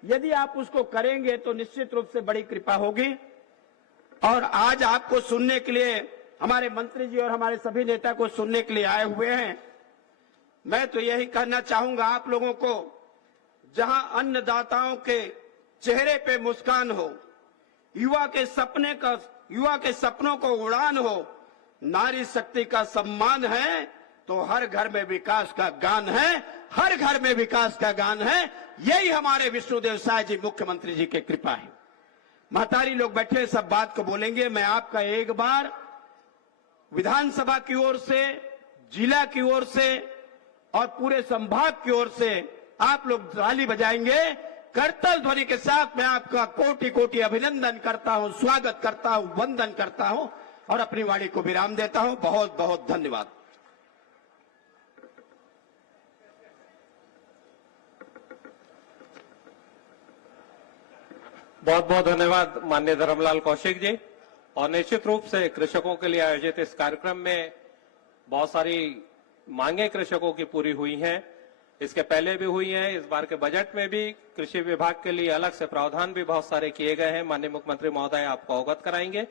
यदि आप उसको करेंगे तो निश्चित रूप से बड़ी कृपा होगी। और आज आपको सुनने के लिए हमारे मंत्री जी और हमारे सभी नेता को सुनने के लिए आए हुए हैं। मैं तो यही कहना चाहूंगा आप लोगों को, जहां अन्नदाताओं के चेहरे पे मुस्कान हो, युवा के सपनों को उड़ान हो, नारी शक्ति का सम्मान है, तो हर घर में विकास का गान है, हर घर में विकास का गान है। यही हमारे विष्णुदेव साय जी मुख्यमंत्री जी की कृपा है। महतारी लोग बैठे सब बात को बोलेंगे। मैं आपका एक बार विधानसभा की ओर से, जिला की ओर से और पूरे संभाग की ओर से आप लोग ताली बजाएंगे। करतल ध्वनि के साथ मैं आपका कोटि कोटि अभिनंदन करता हूं, स्वागत करता हूं, वंदन करता हूं और अपनी वाणी को विराम देता हूं। बहुत बहुत धन्यवाद। बहुत बहुत धन्यवाद माननीय धर्मलाल कौशिक जी। और निश्चित रूप से कृषकों के लिए आयोजित इस कार्यक्रम में बहुत सारी मांगे कृषकों की पूरी हुई हैं। इसके पहले भी हुई हैं। इस बार के बजट में भी कृषि विभाग के लिए अलग से प्रावधान भी बहुत सारे किए गए हैं। माननीय मुख्यमंत्री महोदय आपको अवगत कराएंगे।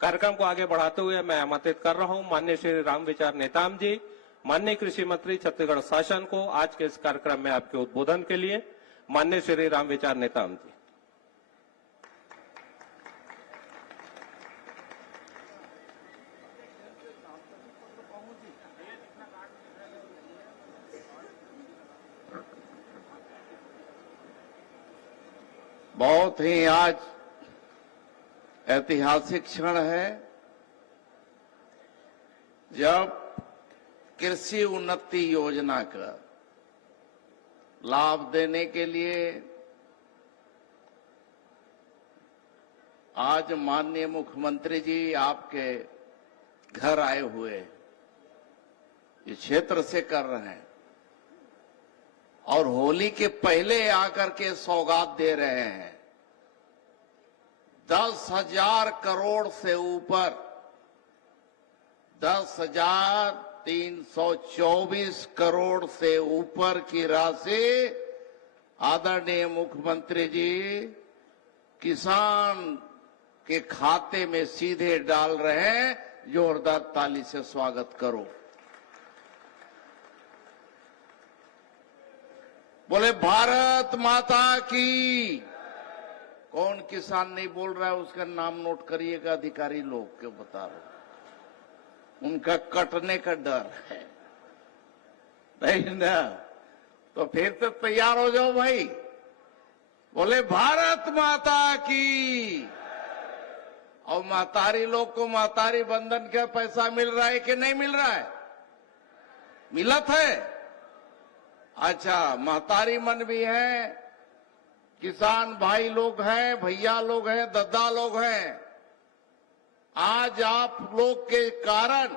कार्यक्रम को आगे बढ़ाते हुए मैं आमंत्रित कर रहा हूं माननीय श्री रामविचार नेताम जी, माननीय कृषि मंत्री छत्तीसगढ़ शासन को आज के इस कार्यक्रम में आपके उद्बोधन के लिए। माननीय श्री रामविचार नेताम जी। बहुत ही आज ऐतिहासिक क्षण है जब कृषि उन्नति योजना का लाभ देने के लिए आज माननीय मुख्यमंत्री जी आपके घर आए हुए इस क्षेत्र से कर रहे हैं और होली के पहले आकर के सौगात दे रहे हैं। 10,000 करोड़ से ऊपर 10,324 करोड़ से ऊपर की राशि आदरणीय मुख्यमंत्री जी किसान के खाते में सीधे डाल रहे हैं। जोरदार ताली से स्वागत करो। बोले भारत माता की। कौन किसान नहीं बोल रहा है उसका नाम नोट करिएगा। अधिकारी लोग क्यों बता रहे, उनका कटने का डर है नहीं ना, तो फिर तो तैयार हो जाओ भाई। बोले भारत माता की। और महतारी लोग को महतारी बंधन का पैसा मिल रहा है कि नहीं मिल रहा है? मिलत है। अच्छा, महतारी मन भी है, किसान भाई लोग हैं, भैया लोग हैं, दद्दा लोग हैं। आज आप लोग के कारण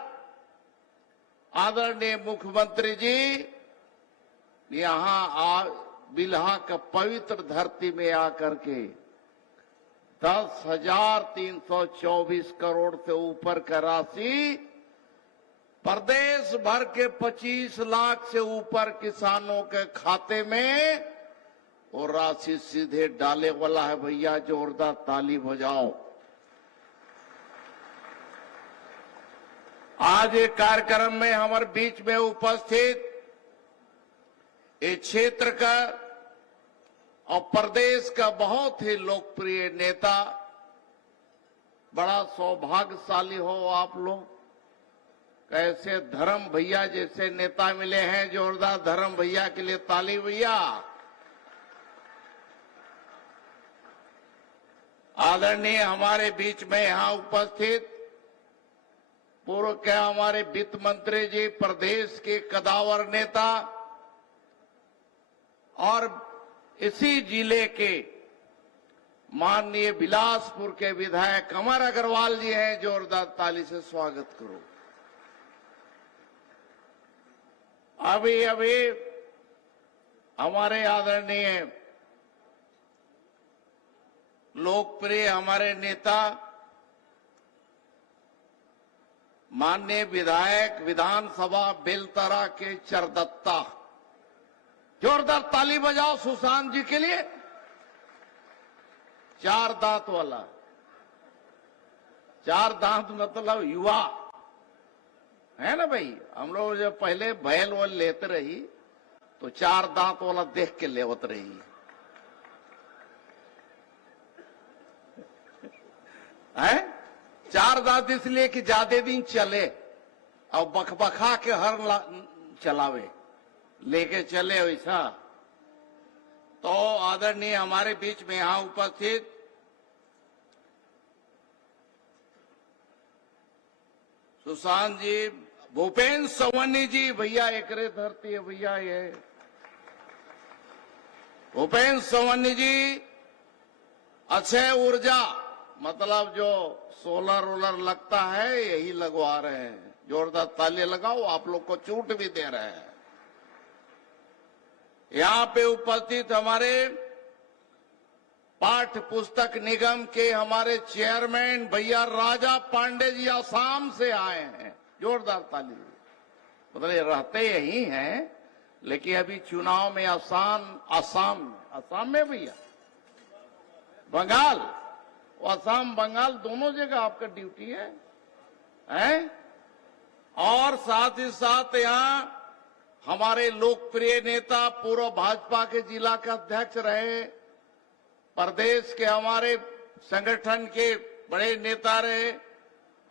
आदरणीय मुख्यमंत्री जी यहां बिल्हा का पवित्र धरती में आकर के 10,324 करोड़ से ऊपर का राशि प्रदेश भर के 25 लाख से ऊपर किसानों के खाते में वो राशि सीधे डाले वाला है। भैया जोरदार ताली बजाओ। आज एक कार्यक्रम में हमारे बीच में उपस्थित इस क्षेत्र का और प्रदेश का बहुत ही लोकप्रिय नेता, बड़ा सौभाग्यशाली हो आप लोग, कैसे धर्म भैया जैसे नेता मिले हैं। जोरदार धर्म भैया के लिए ताली भैया। आदरणीय हमारे बीच में यहां उपस्थित पूर्व के हमारे वित्त मंत्री जी, प्रदेश के कदावर नेता और इसी जिले के माननीय बिलासपुर के विधायक अमर अग्रवाल जी हैं। जोरदार ताली से स्वागत करो। अभी अभी हमारे आदरणीय लोकप्रिय हमारे नेता माननीय विधायक विधानसभा बेलतरा के चरदत्ता, जोरदार ताली बजाओ सुशांत जी के लिए। 4 दांत वाला, 4 दांत मतलब युवा है ना भाई। हम लोग जब पहले बैल वल लेते रही तो 4 दांत वाला देख के लेवत रही है। 4 दांत इसलिए कि ज्यादा दिन चले और बखबखा के हर चलावे, लेके चले वैसा। तो आदरणीय हमारे बीच में यहां उपस्थित सुशांत जी, भूपेंद्र सवन्नी जी, भैया एकरे धरती है भैया, ये भूपेंद्र सवन्नी जी अक्षय ऊर्जा मतलब जो सोलर वोलर लगता है यही लगवा रहे हैं। जोरदार ताली लगाओ, आप लोग को छूट भी दे रहे हैं। यहां पे उपस्थित हमारे पाठ्य पुस्तक निगम के हमारे चेयरमैन भैया राजा पांडे जी असम से आए हैं। जोरदार ताली। मतलब ये रहते यही हैं लेकिन अभी चुनाव में असम में भैया बंगाल, असम बंगाल दोनों जगह आपका ड्यूटी है? और साथ ही साथ यहाँ हमारे लोकप्रिय नेता, पूर्व भाजपा के जिला के अध्यक्ष रहे, प्रदेश के हमारे संगठन के बड़े नेता रहे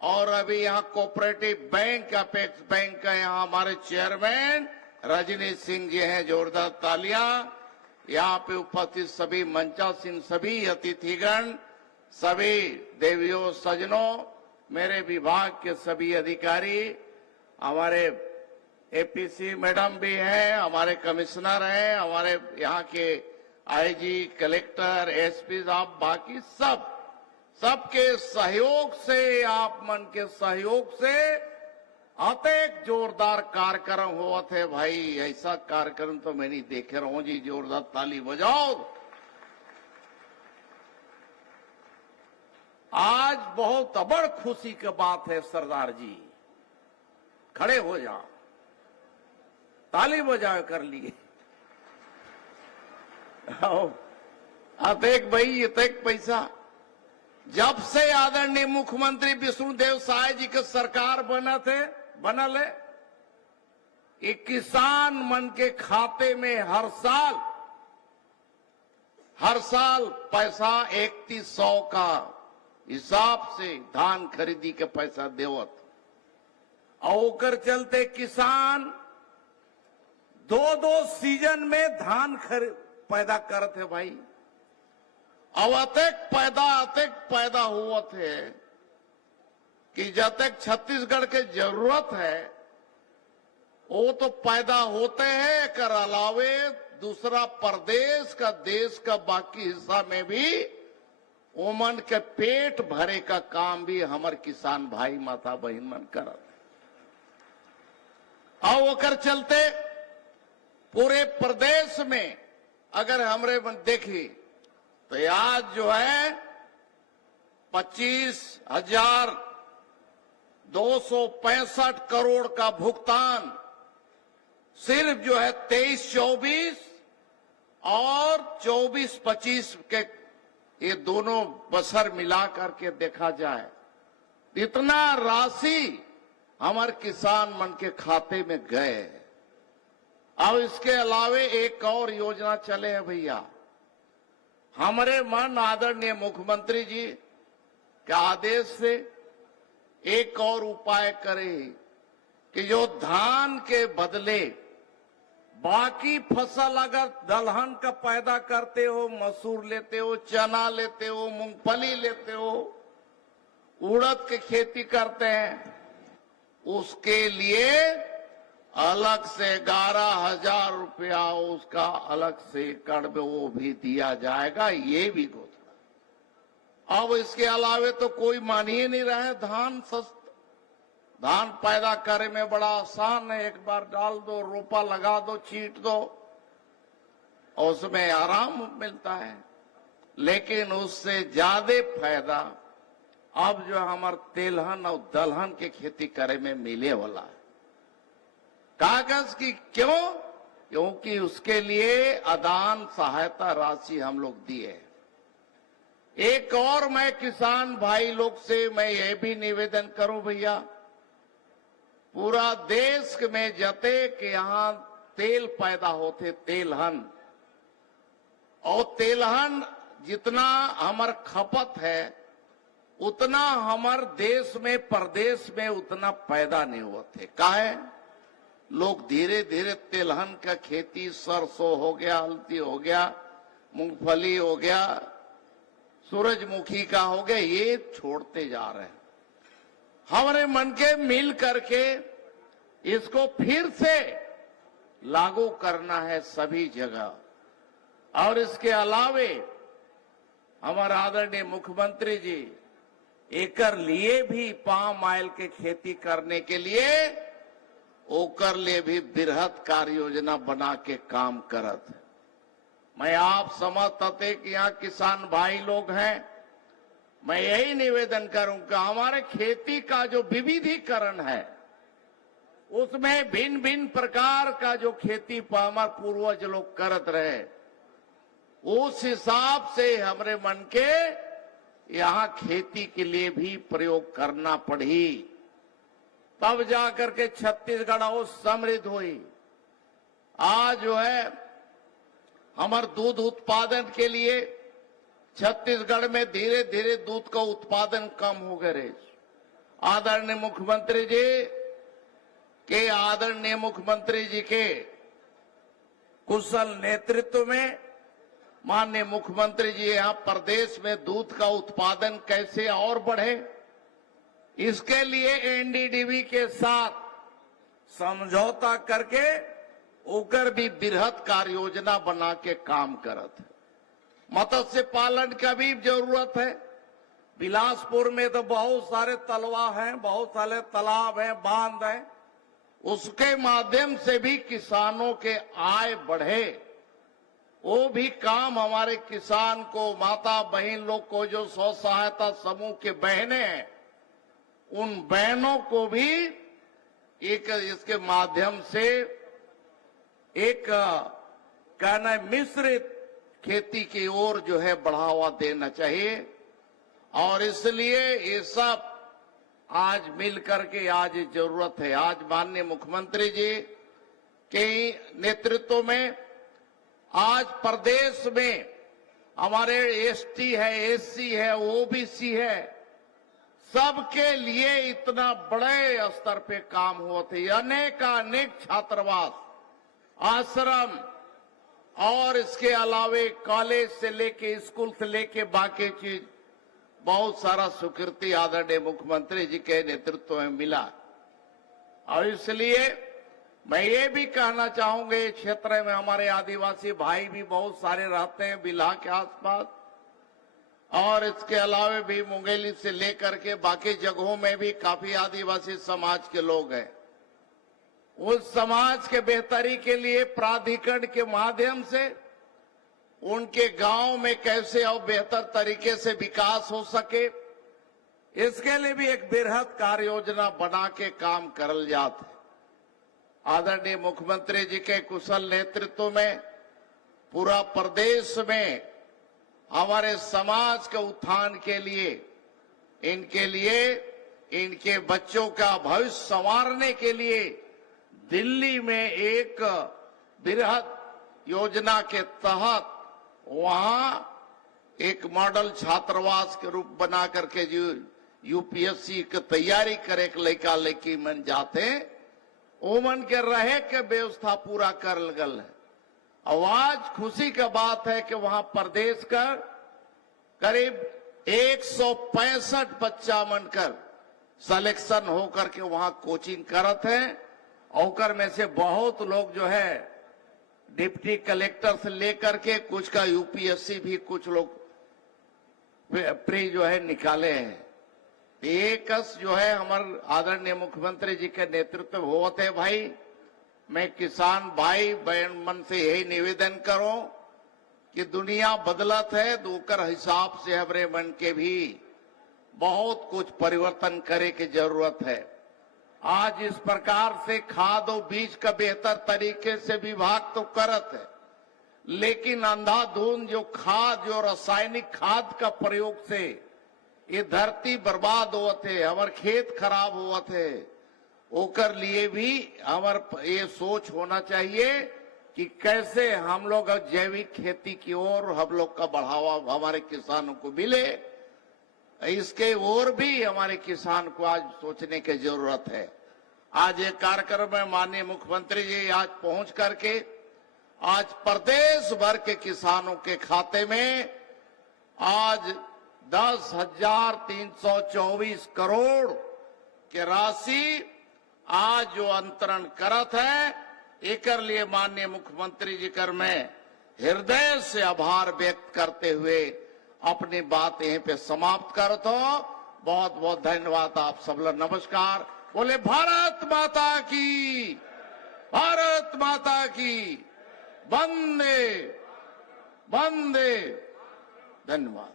और अभी यहाँ कोऑपरेटिव बैंक, अपेक्स बैंक का यहाँ हमारे चेयरमैन रजनीश सिंह जी हैं। जोरदार तालियां। यहाँ पे उपस्थित सभी मंचासीन सभी अतिथिगण, सभी देवियों सज्जनों, मेरे विभाग के सभी अधिकारी, हमारे एपीसी मैडम भी हैं, हमारे कमिश्नर हैं, हमारे यहाँ के आईजी, कलेक्टर, एसपी साहब, बाकी सबके सहयोग से, आप मन के सहयोग से अतेक जोरदार कार्यक्रम हुआ थे भाई। ऐसा कार्यक्रम तो मैं नहीं देखे रहा हूं जी। जोरदार ताली बजाओ। आज बहुत बड़ खुशी की बात है सरदार जी, खड़े हो जाओ, ताली बजाओ कर लिए। अतेक भाई अतेक पैसा जब से आदरणीय मुख्यमंत्री विष्णुदेव साय जी के सरकार बनल है, ये किसान मन के खाते में हर साल पैसा 3100 का हिसाब से धान खरीदी के पैसा देवत। और ओकर चलते किसान 2-2 सीजन में धान पैदा करते भाई। अब अतेक पैदा हुआ थे कि जब तक छत्तीसगढ़ के जरूरत है वो तो पैदा होते हैं, कर अलावे दूसरा प्रदेश का, देश का बाकी हिस्सा में भी ओमन के पेट भरे का काम भी हमारे किसान भाई माता बहन मन करत। और ओकर चलते पूरे प्रदेश में अगर हमरे मन देखी तो आज जो है 25,265 करोड़ का भुगतान सिर्फ जो है 23-24 और 24-25 के ये दोनों बसर मिला करके देखा जाए, इतना राशि हमारे किसान मन के खाते में गए। अब इसके अलावे एक और योजना चले हैं भैया, हमारे मन आदरणीय मुख्यमंत्री जी के आदेश से एक और उपाय करें कि जो धान के बदले बाकी फसल अगर दलहन का पैदा करते हो, मसूर लेते हो, चना लेते हो, मूंगफली लेते हो, उड़द की खेती करते हैं, उसके लिए अलग से 11,000 रुपया उसका अलग से कर में वो भी दिया जाएगा, ये भी घोषणा। अब इसके अलावे तो कोई मान ही नहीं रहा है। धान सस्ता, धान पैदा करे में बड़ा आसान है, एक बार डाल दो, रोपा लगा दो, छींट दो, और उसमें आराम मिलता है। लेकिन उससे ज्यादा फायदा अब जो हमारे तेलहन और दलहन के खेती करे में मिले वाला है। कागज की क्यों? क्योंकि उसके लिए आदान सहायता राशि हम लोग दिए। एक और मैं किसान भाई लोग से मैं ये भी निवेदन करूं भैया, पूरा देश में जते कि यहां तेल पैदा होते, तेलहन, और तेलहन जितना हमार खपत है उतना हमार देश में, प्रदेश में उतना पैदा नहीं होते। काहे? लोग धीरे धीरे तेलहन का खेती, सरसों हो गया, हल्दी हो गया, मूंगफली हो गया, सूरजमुखी का हो गया, ये छोड़ते जा रहे हैं। हमारे मन के मिल करके इसको फिर से लागू करना है सभी जगह। और इसके अलावे हमारे आदरणीय मुख्यमंत्री जी एकर लिए भी पाम ऑयल के खेती करने के लिए ओकर लिए भी बृहद कार्य योजना बना के काम करत है। मैं आप समझते कि यहाँ किसान भाई लोग हैं, मैं यही निवेदन करूंगा हमारे खेती का जो विविधीकरण है उसमें भिन्न भिन्न प्रकार का जो खेती हमारे पूर्वज लोग करत रहे, उस हिसाब से हमारे मन के यहाँ खेती के लिए भी प्रयोग करना पड़ी, तब जाकर के छत्तीसगढ़ और समृद्ध हुई। आज जो है हमारे दूध उत्पादन के लिए छत्तीसगढ़ में धीरे धीरे दूध का उत्पादन कम हो गए। आदरणीय मुख्यमंत्री जी के कुशल नेतृत्व में माननीय मुख्यमंत्री जी यहाँ प्रदेश में दूध का उत्पादन कैसे और बढ़े, इसके लिए एनडीडीबी के साथ समझौता करके ओकर भी बृहद कार्य योजना बना के काम करत है। मत्स्य पालन का भी जरूरत है। बिलासपुर में तो बहुत सारे तलवा हैं, बहुत सारे तालाब हैं, बांध हैं, उसके माध्यम से भी किसानों के आय बढ़े। वो भी काम हमारे किसान को, माता बहन लोग को, जो स्व सहायता समूह के बहनें हैं, उन बहनों को भी एक इसके माध्यम से एक कहना है मिश्रित खेती की ओर जो है बढ़ावा देना चाहिए। और इसलिए ये सब आज मिल करके आज जरूरत है। आज माननीय मुख्यमंत्री जी के नेतृत्व में आज प्रदेश में हमारे एसटी है, एससी है, ओबीसी है, सबके लिए इतना बड़े स्तर पे काम हुआ थे। अनेक छात्रावास, आश्रम और इसके अलावे कॉलेज से लेके, स्कूल से लेके बाकी चीज बहुत सारा स्वीकृति आदरणीय मुख्यमंत्री जी के नेतृत्व में मिला। और इसलिए मैं ये भी कहना चाहूंगा, इस क्षेत्र में हमारे आदिवासी भाई भी बहुत सारे रहते हैं बिल्हा के आसपास, और इसके अलावा भी मुंगेली से लेकर के बाकी जगहों में भी काफी आदिवासी समाज के लोग हैं। उस समाज के बेहतरी के लिए प्राधिकरण के माध्यम से उनके गांव में कैसे और बेहतर तरीके से विकास हो सके, इसके लिए भी एक बृहद कार्य योजना बना के काम करल जाता है। आदरणीय मुख्यमंत्री जी के कुशल नेतृत्व में पूरा प्रदेश में हमारे समाज के उत्थान के लिए, इनके बच्चों का भविष्य संवारने के लिए दिल्ली में एक बृहद योजना के तहत वहां एक मॉडल छात्रावास के रूप बना करके जो यूपीएससी की तैयारी करे लड़का लड़की मन जाते ओमन के रहे के व्यवस्था पूरा कर लगल है। आज खुशी का बात है कि वहां प्रदेश का करीब 165 बच्चा बनकर सिलेक्शन होकर के वहां कोचिंग करत हैं। ओकर में से बहुत लोग जो है डिप्टी कलेक्टर से लेकर के कुछ का यूपीएससी भी कुछ लोग प्री जो है निकाले हैं। एक जो है हमारे आदरणीय मुख्यमंत्री जी के नेतृत्व में होते है। भाई मैं किसान भाई बहन मन से यही निवेदन करूं कि दुनिया बदलत है, दोकर हिसाब से हमारे मन के भी बहुत कुछ परिवर्तन करे की जरूरत है। आज इस प्रकार से खाद और बीज का बेहतर तरीके से विभाग तो करत है, लेकिन अंधाधुंध जो खाद जो रासायनिक खाद का प्रयोग से ये धरती बर्बाद होत है, हमार खेत खराब होत है। ओकर लिए भी हमार ये सोच होना चाहिए कि कैसे हम लोग जैविक खेती की ओर हम लोग का बढ़ावा हमारे किसानों को मिले। इसके ओर भी हमारे किसान को आज सोचने की जरूरत है। आज एक कार्यक्रम में माननीय मुख्यमंत्री जी आज पहुंच करके आज प्रदेश भर के किसानों के खाते में आज 10,324 करोड़ के राशि आज जो अंतरण करत है, एकर लिए माननीय मुख्यमंत्री जी कर मैं हृदय से आभार व्यक्त करते हुए अपनी बात यहीं पे समाप्त करता हूं। बहुत बहुत धन्यवाद आप सब लोग। नमस्कार। बोले भारत माता की, भारत माता की, वंदे वंदे। धन्यवाद।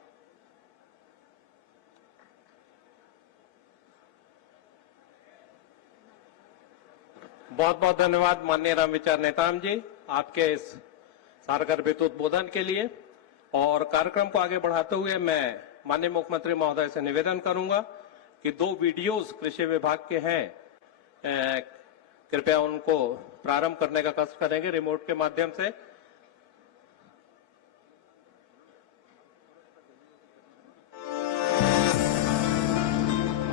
बहुत बहुत धन्यवाद माननीय रामविचार नेताम जी आपके इस सारगर्भित उद्बोधन के लिए। और कार्यक्रम को आगे बढ़ाते हुए मैं माननीय मुख्यमंत्री महोदय से निवेदन करूंगा कि 2 वीडियोस कृषि विभाग के हैं, कृपया उनको प्रारंभ करने का कष्ट करेंगे रिमोट के माध्यम से।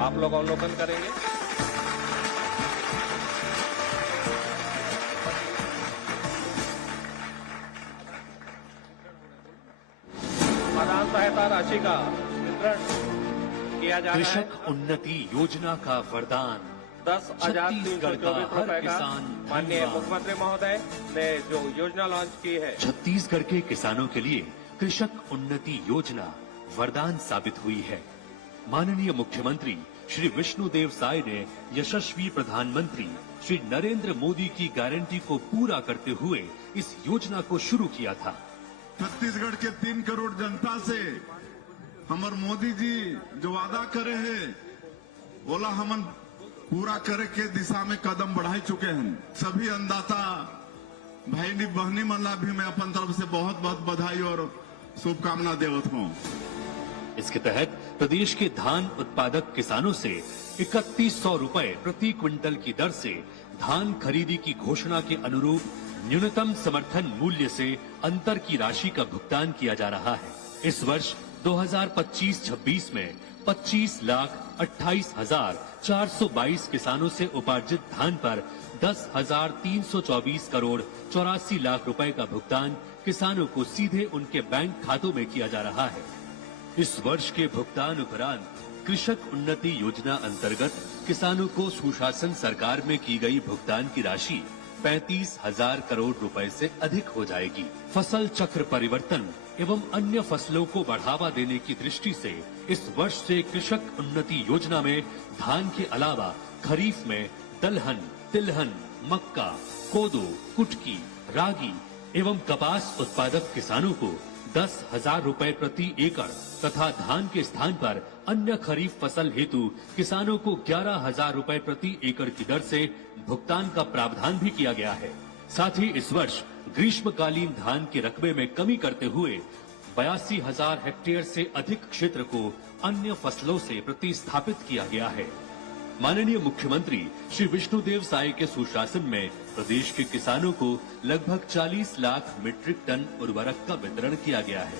आप लोग अवलोकन करेंगे। सहायता राशि का वितरण किया जा रहा है। कृषक उन्नति योजना का वरदान 10,324 रुपए का माननीय मुख्यमंत्री महोदय ने जो योजना लॉन्च की है। छत्तीसगढ़ के किसानों के लिए कृषक उन्नति योजना वरदान साबित हुई है। माननीय मुख्यमंत्री श्री विष्णुदेव साय ने यशस्वी प्रधानमंत्री श्री नरेंद्र मोदी की गारंटी को पूरा करते हुए इस योजना को शुरू किया था। छत्तीसगढ़ के 3 करोड़ जनता से हमार मोदी जी जो वादा करे हैं बोला हमन पूरा करे के दिशा में कदम बढ़ा चुके हैं। सभी अन्नदाता भाई बहनी मन भी मैं अपन तरफ से बहुत बहुत बधाई और शुभकामना देवत हूँ। इसके तहत प्रदेश के धान उत्पादक किसानों से 3100 रुपए प्रति क्विंटल की दर से धान खरीदी की घोषणा के अनुरूप न्यूनतम समर्थन मूल्य से अंतर की राशि का भुगतान किया जा रहा है। इस वर्ष 2025-26 में 25,28,422 किसानों से उपार्जित धान पर 10,324 करोड़ 84 लाख रुपए का भुगतान किसानों को सीधे उनके बैंक खातों में किया जा रहा है। इस वर्ष के भुगतान उपरांत कृषक उन्नति योजना अंतर्गत किसानों को सुशासन सरकार में की गई भुगतान की राशि 35,000 करोड़ रुपए से अधिक हो जाएगी। फसल चक्र परिवर्तन एवं अन्य फसलों को बढ़ावा देने की दृष्टि से इस वर्ष से कृषक उन्नति योजना में धान के अलावा खरीफ में दलहन, तिलहन, मक्का, कोदो, कुटकी, रागी एवं कपास उत्पादक किसानों को 10,000 रुपए प्रति एकड़ तथा धान के स्थान पर अन्य खरीफ फसल हेतु किसानों को 11,000 रुपए प्रति एकड़ की दर से भुगतान का प्रावधान भी किया गया है। साथ ही इस वर्ष ग्रीष्मकालीन धान के रकबे में कमी करते हुए 82,000 हेक्टेयर से अधिक क्षेत्र को अन्य फसलों से प्रतिस्थापित किया गया है। माननीय मुख्यमंत्री श्री विष्णुदेव साय के सुशासन में प्रदेश के किसानों को लगभग 40 लाख मीट्रिक टन उर्वरक का वितरण किया गया है,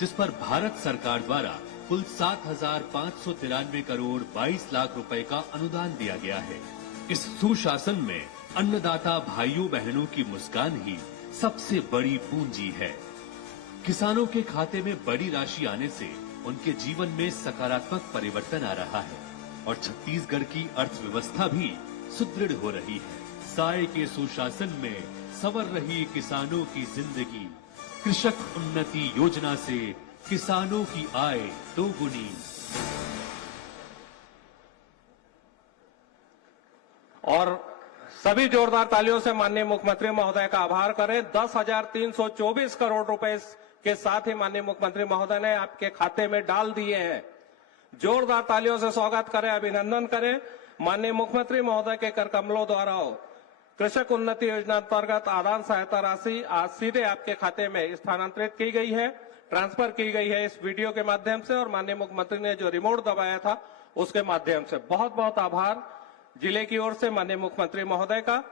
जिस पर भारत सरकार द्वारा कुल 7,593 करोड़ 22 लाख रुपए का अनुदान दिया गया है। इस सुशासन में अन्नदाता भाइयों बहनों की मुस्कान ही सबसे बड़ी पूंजी है। किसानों के खाते में बड़ी राशि आने से उनके जीवन में सकारात्मक परिवर्तन आ रहा है। और छत्तीसगढ़ की अर्थव्यवस्था भी सुदृढ़ हो रही है। साय के सुशासन में संवर रही किसानों की जिंदगी। कृषक उन्नति योजना से किसानों की आय दोगुनी। और सभी जोरदार तालियों से माननीय मुख्यमंत्री महोदय का आभार करें। 10,324 करोड़ रुपए के साथ ही माननीय मुख्यमंत्री महोदय ने आपके खाते में डाल दिए हैं। जोरदार तालियों से स्वागत करें, अभिनंदन करें। माननीय मुख्यमंत्री महोदय के कर कमलों द्वारा कृषक उन्नति योजना अंतर्गत आदान सहायता राशि आज सीधे आपके खाते में स्थानांतरित की गई है, ट्रांसफर की गई है इस वीडियो के माध्यम से। और माननीय मुख्यमंत्री ने जो रिमोट दबाया था उसके माध्यम से बहुत बहुत आभार जिले की ओर से माननीय मुख्यमंत्री महोदय का।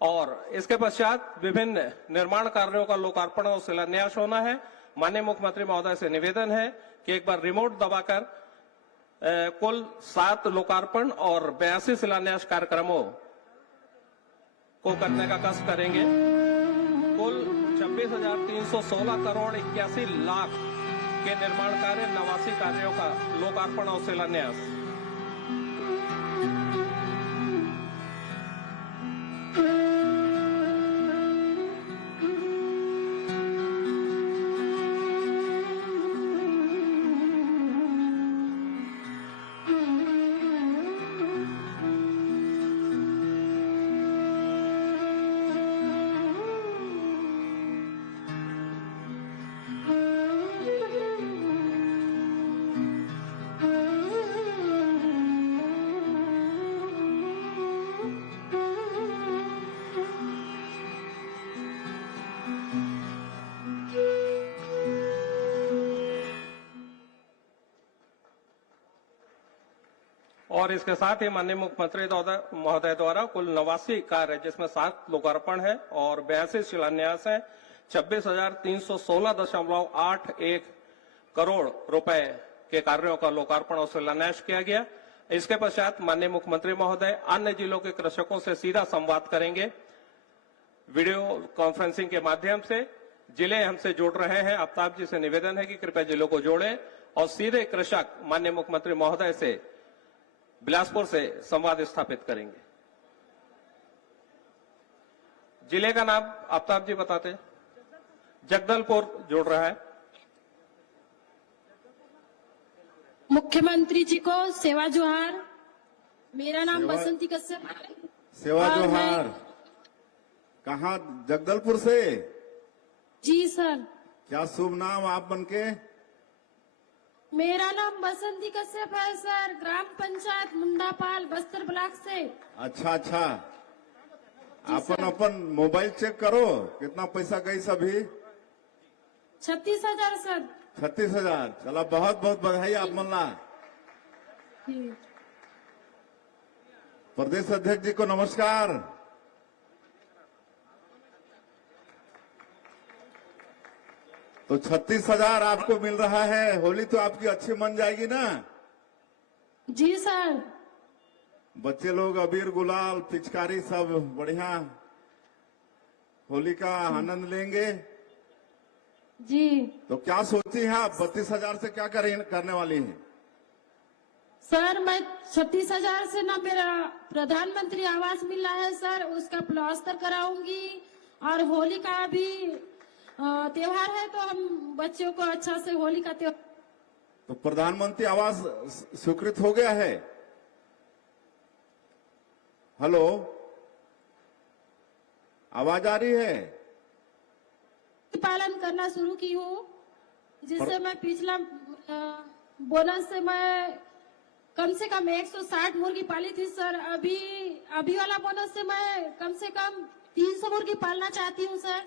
और इसके पश्चात विभिन्न निर्माण कार्यों का लोकार्पण और शिलान्यास होना है। माननीय मुख्यमंत्री महोदय से निवेदन है कि एक बार रिमोट दबाकर कुल 7 लोकार्पण और 82 शिलान्यास कार्यक्रमों को करने का कष्ट करेंगे। कुल 26,316 करोड़ 81 लाख के निर्माण कार्य, 89 कार्यों का लोकार्पण और शिलान्यास। और इसके साथ ही माननीय मुख्यमंत्री महोदय द्वारा कुल 89 कार्य, जिसमें 7 लोकार्पण है और 82 शिलान्यास है, 26,316.81 करोड़ रुपए के कार्यों का लोकार्पण और शिलान्यास किया गया। इसके पश्चात माननीय मुख्यमंत्री महोदय अन्य जिलों के कृषकों से सीधा संवाद करेंगे वीडियो कॉन्फ्रेंसिंग के माध्यम से। जिले हमसे जुड़ रहे हैं, आफ्ताब जी से निवेदन है कि कृपया जिलों को जोड़ें और सीधे कृषक माननीय मुख्यमंत्री महोदय से बिलासपुर से संवाद स्थापित करेंगे। जिले का नाम आफ्ताब जी बताते। जगदलपुर जुड़ रहा है। मुख्यमंत्री जी को सेवा जोहार। मेरा नाम बसंती कश्यप है। सेवा जोहार। कहाँ? जगदलपुर से? जी सर। क्या शुभ नाम आप बनके? मेरा नाम बसंती कश्यप है सर, ग्राम पंचायत मुंडापाल, बस्तर ब्लॉक से। अच्छा अच्छा। अपन मोबाइल चेक करो, कितना पैसा गई सभी? 36,000 सर। 36,000। चला, बहुत बहुत बधाई आप मल्ला। प्रदेश अध्यक्ष जी को नमस्कार। तो 36,000 आपको मिल रहा है। होली तो आपकी अच्छी मन जाएगी ना? जी सर। बच्चे लोग अबीर गुलाल पिचकारी सब बढ़िया होली का आनंद लेंगे। जी। तो क्या सोची है आप? 32,000 से क्या करने वाली हैं? सर मैं 36,000 से ना मेरा प्रधानमंत्री आवास मिला है सर, उसका प्लास्टर कराऊंगी। और होली का भी त्योहार है तो हम बच्चों को अच्छा से होली का त्योहार। तो प्रधानमंत्री आवास स्वीकृत हो गया है? हेलो, आवाज आ रही है? पालन करना शुरू की हूँ, जिससे मैं पिछला बोनस से मैं कम से कम 160 मुर्गी पाली थी सर। अभी वाला बोनस से मैं कम से कम 300 मुर्गी पालना चाहती हूँ सर।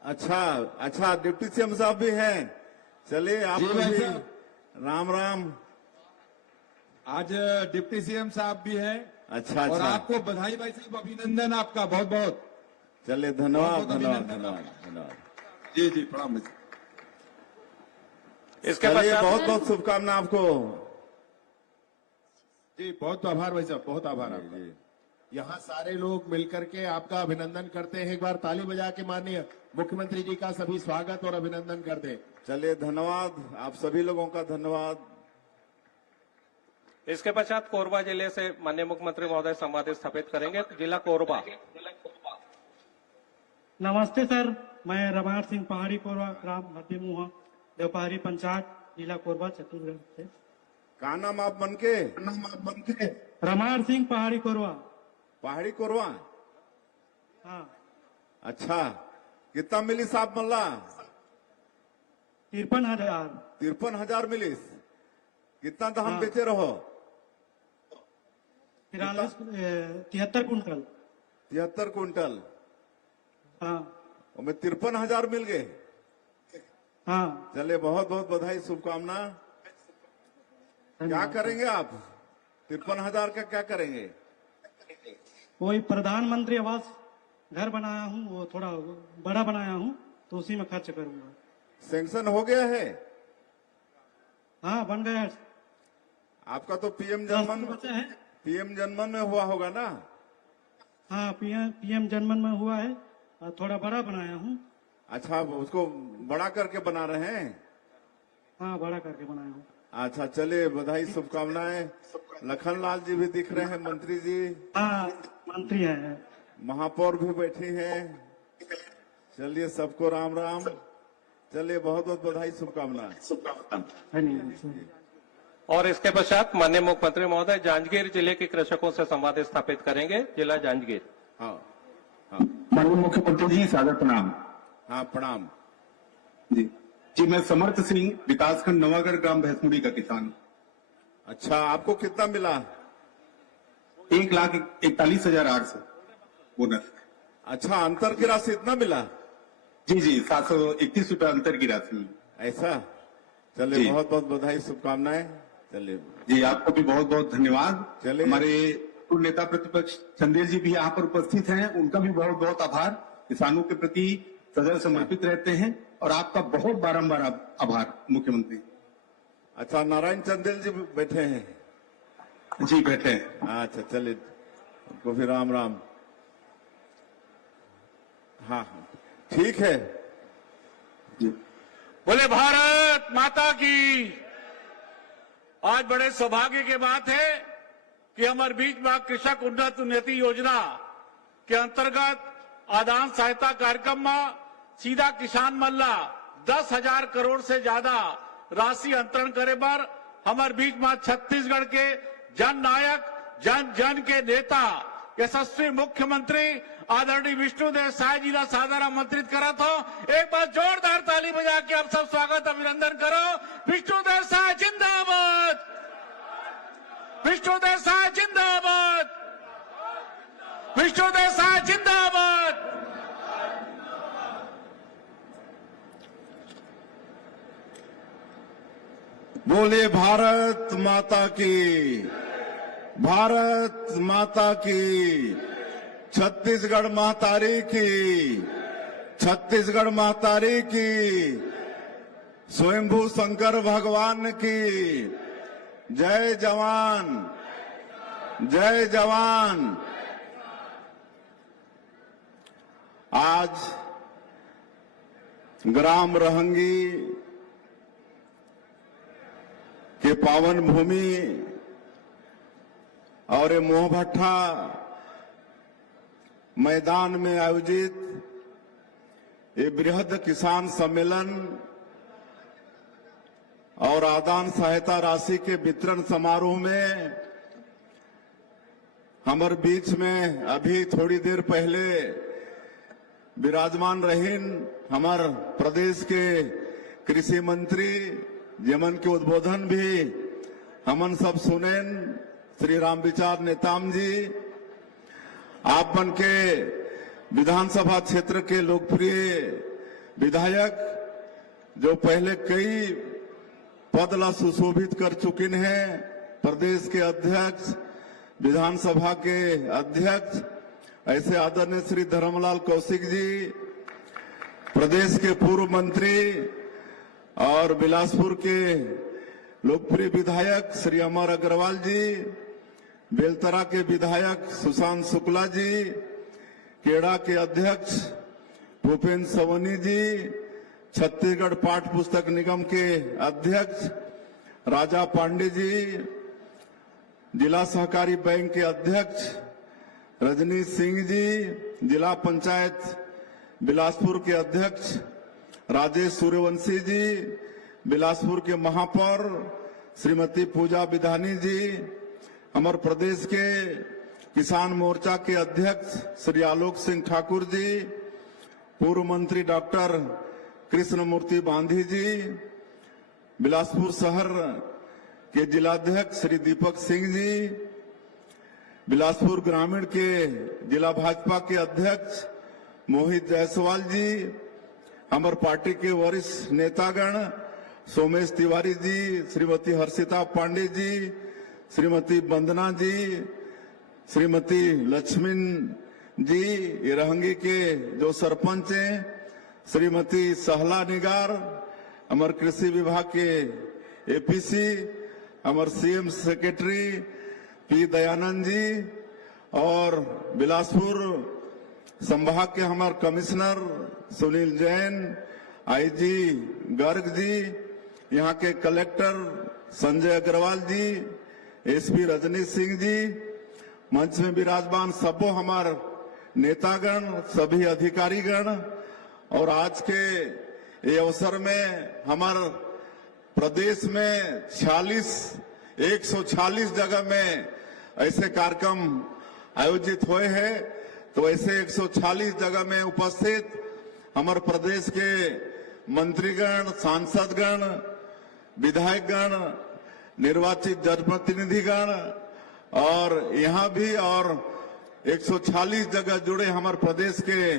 अच्छा अच्छा। डिप्टी सीएम साहब भी हैं। चलिए आप लोग भी राम राम। आज डिप्टी सीएम साहब भी हैं। अच्छा और अच्छा। आपको बधाई भाई साहब, अभिनंदन आपका बहुत बहुत। चलिए धन्यवाद धन्यवाद धन्यवाद। जी जी प्रणाम। इसके चलिए बहुत बहुत शुभकामना आपको। जी बहुत आभार भाई साहब, बहुत आभार आपका। यहाँ सारे लोग मिलकर के आपका अभिनंदन करते हैं। एक बार ताली बजा के माननीय मुख्यमंत्री जी का सभी स्वागत और अभिनंदन करते हैं। चलिए धन्यवाद, आप सभी लोगों का धन्यवाद। इसके पश्चात कोरबा जिले से माननीय मुख्यमंत्री महोदय संवाद स्थापित करेंगे। जिला कोरबा। नमस्ते सर, मैं रमार सिंह पहाड़ी कोरबा, ग्राम भतीमुहा, देवपहाड़ी पंचायत, जिला कोरबा, छत्तीसगढ़ से। कहा नाम आप बनके रमार सिंह पहाड़ी कोरबा। पहाड़ी कोरवा। हाँ। अच्छा, कितना मिली साहब मल्ला? 53,000। 53,000 मिली। कितना धान बेचे रहो? 73 कुंटल। 73 कुंटल। हाँ। में 53,000 मिल गए। हाँ। चले, बहुत बहुत बधाई, शुभकामना। क्या करेंगे आप? 53,000 का क्या करेंगे? वही प्रधानमंत्री आवास घर बनाया हूँ, वो थोड़ा बड़ा बनाया हूँ, तो उसी में खर्च करूंगा। सैंक्शन हो गया है? हाँ, बन गया है। आपका तो पीएम जनमन में हुआ होगा ना? हाँ, पीएम जनमन में हुआ है और थोड़ा बड़ा बनाया हूँ। अच्छा, उसको बड़ा करके बना रहे हैं? हाँ, बड़ा करके बनाया हूँ। अच्छा, चलिए, बधाई, शुभकामनाएं। लखनलाल जी भी दिख रहे हैं, मंत्री जी। हाँ, मंत्री है। महापौर भी बैठी हैं। चलिए, सबको राम राम। चलिए, बहुत बहुत बधाई, शुभकामनाएं। और इसके पश्चात माननीय मुख्यमंत्री महोदय जांजगीर जिले के कृषकों से संवाद स्थापित करेंगे। जिला जांजगीर। हाँ। माननीय मुख्यमंत्री जी, सादर प्रणाम। हाँ, प्रणाम जी। मैं समर्थ सिंह, विकासखंड नवागढ़, ग्राम भैंसमुड़ी का किसान। अच्छा, आपको कितना मिला? 1,41,800 बोनस। अच्छा, अंतर की राशि इतना मिला? जी, 731 रुपए अंतर की राशि मिली। ऐसा? चलिए, बहुत बहुत बधाई, शुभकामनाएं। चलिए जी, आपको भी बहुत बहुत धन्यवाद। चलिए, हमारे पूर्व नेता प्रतिपक्ष चंदेल जी भी यहाँ पर उपस्थित हैं, उनका भी बहुत बहुत आभार। किसानों के प्रति सदैव समर्पित रहते हैं और आपका बहुत बारंबार आभार मुख्यमंत्री। अच्छा, नारायण चंदेल जी बैठे हैं? जी, बैठे हैं। अच्छा, चलिए, उनको भी राम राम। हाँ, ठीक है जी। बोले भारत माता की। आज बड़े सौभाग्य की बात है कि हमारे बीच में कृषक उन्नति योजना के अंतर्गत आदान सहायता कार्यक्रम में सीधा किसान मल्ला 10,000 करोड़ से ज्यादा राशि अंतरण करे पर हमारे बीच में छत्तीसगढ़ के जन नायक, जन जन के नेता, यशस्वी मुख्यमंत्री आदरणीय विष्णुदेव साय जी का सादर आमंत्रित करा था। एक बार जोरदार ताली बजा के आप सब स्वागत अभिनंदन करो। विष्णुदेव साय जिंदाबाद, विष्णुदेव साय जिंदाबाद, विष्णुदेव साय जिंदाबाद। बोले भारत माता की, भारत माता की। छत्तीसगढ़ महतारी की, छत्तीसगढ़ महतारी की। स्वयंभू शंकर भगवान की जय जवान, जय जवान। आज ग्राम रहंगी के पावन भूमि और मोहभट्टा मैदान में आयोजित ये बृहद किसान सम्मेलन और आदान सहायता राशि के वितरण समारोह में हमारे बीच में अभी थोड़ी देर पहले विराजमान रहीन हमारे प्रदेश के कृषि मंत्री, जेमन के उद्बोधन भी हमन सब सुनेन, श्री रामविचार नेताम जी। आप मन के विधानसभा क्षेत्र के लोकप्रिय विधायक जो पहले कई पद ला सुशोभित कर चुके हैं, प्रदेश के अध्यक्ष, विधानसभा के अध्यक्ष, ऐसे आदरणीय श्री धर्मलाल कौशिक जी, प्रदेश के पूर्व मंत्री और बिलासपुर के लोकप्रिय विधायक श्री अमर अग्रवाल जी, बेलतरा के विधायक सुशांत शुक्ला जी, केड़ा के अध्यक्ष भूपेन्द्र सवनी जी, छत्तीसगढ़ पाठ पुस्तक निगम के अध्यक्ष राजा पांडे जी, जिला सहकारी बैंक के अध्यक्ष रजनीश सिंह जी, जिला पंचायत बिलासपुर के अध्यक्ष राजेश सूर्यवंशी जी, बिलासपुर के महापौर श्रीमती पूजा विधानी जी, हमारे प्रदेश के किसान मोर्चा के अध्यक्ष श्री आलोक सिंह ठाकुर जी, पूर्व मंत्री डॉक्टर कृष्णमूर्ति बांधी जी, बिलासपुर शहर के जिलाध्यक्ष श्री दीपक सिंह जी, बिलासपुर ग्रामीण के जिला भाजपा के अध्यक्ष मोहित जायसवाल जी, हमारे पार्टी के वरिष्ठ नेतागण सोमेश तिवारी जी, श्रीमती हर्षिता पांडे जी, श्रीमती वंदना जी, श्रीमती लक्ष्मी जी, इरहंगी के जो सरपंच हैं, श्रीमती सहला निगार, हमारे कृषि विभाग के एपीसी, हमारे CM secretary P Dayanand ji और बिलासपुर संभाग के हमारे कमिश्नर सुनील जैन, आईजी गर्ग जी, यहाँ के कलेक्टर संजय अग्रवाल जी, एसपी रजनीश सिंह जी, मंच में विराजमान सबो हमारे नेतागण, सभी अधिकारीगण, और आज के ये अवसर में हमारे प्रदेश में 146 जगह में ऐसे कार्यक्रम आयोजित हुए हैं। तो ऐसे 146 जगह में उपस्थित हमारे प्रदेश के मंत्रीगण, सांसदगण, विधायकगण, निर्वाचित जनप्रतिनिधिगण और यहाँ भी और 146 जगह जुड़े हमारे प्रदेश के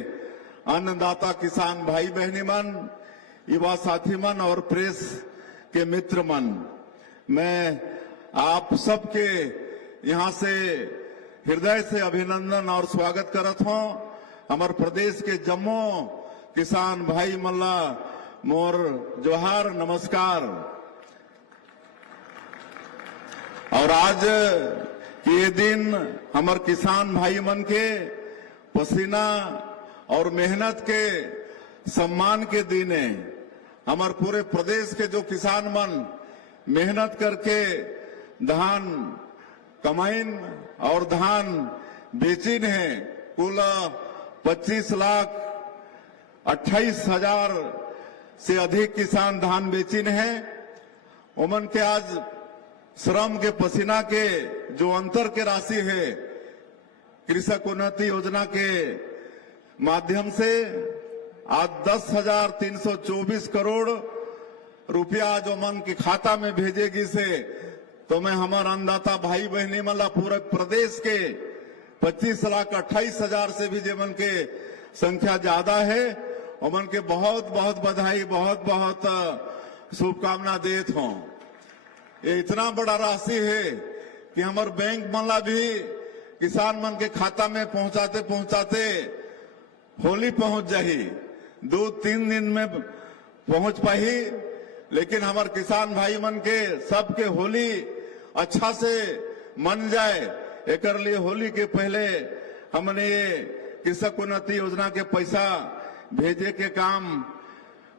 अन्नदाता किसान भाई बहनी मन, युवा साथी मन और प्रेस के मित्र मन, मैं आप सबके यहाँ से हृदय से अभिनंदन और स्वागत करत हूँ। हमारे प्रदेश के जम्मू किसान भाई मल्ला मोर जोहार, नमस्कार। और आज ये दिन हमारे किसान भाई मन के पसीना और मेहनत के सम्मान के दिन है। हमारे पूरे प्रदेश के जो किसान मन मेहनत करके धान कमाइन और धान बेचिन है, कुल 25,28,000 से अधिक किसान धान बेचिन है। उमन के आज श्रम के पसीना के जो अंतर के राशि है, कृषक उन्नति योजना के माध्यम से आज 10,324 करोड़ रुपया जो मन के खाता में भेजेगी से, तो मैं हमारा अन्नदाता भाई बहनी मला पूरे प्रदेश के 25,28,000 से भी जो मन के संख्या ज्यादा है, और मन के बहुत बहुत बधाई, बहुत बहुत शुभकामना देत हूं। ये इतना बड़ा राशि है कि हमारे बैंक मला भी किसान मन के खाता में पहुंचाते पहुंचाते होली पहुंच जाही, 2-3 दिन में पहुंच पाही। लेकिन हमारे किसान भाई मन के सबके होली अच्छा से मन जाए, एकर लिए होली के पहले हमने ये कृषक उन्नति योजना के पैसा भेजे के काम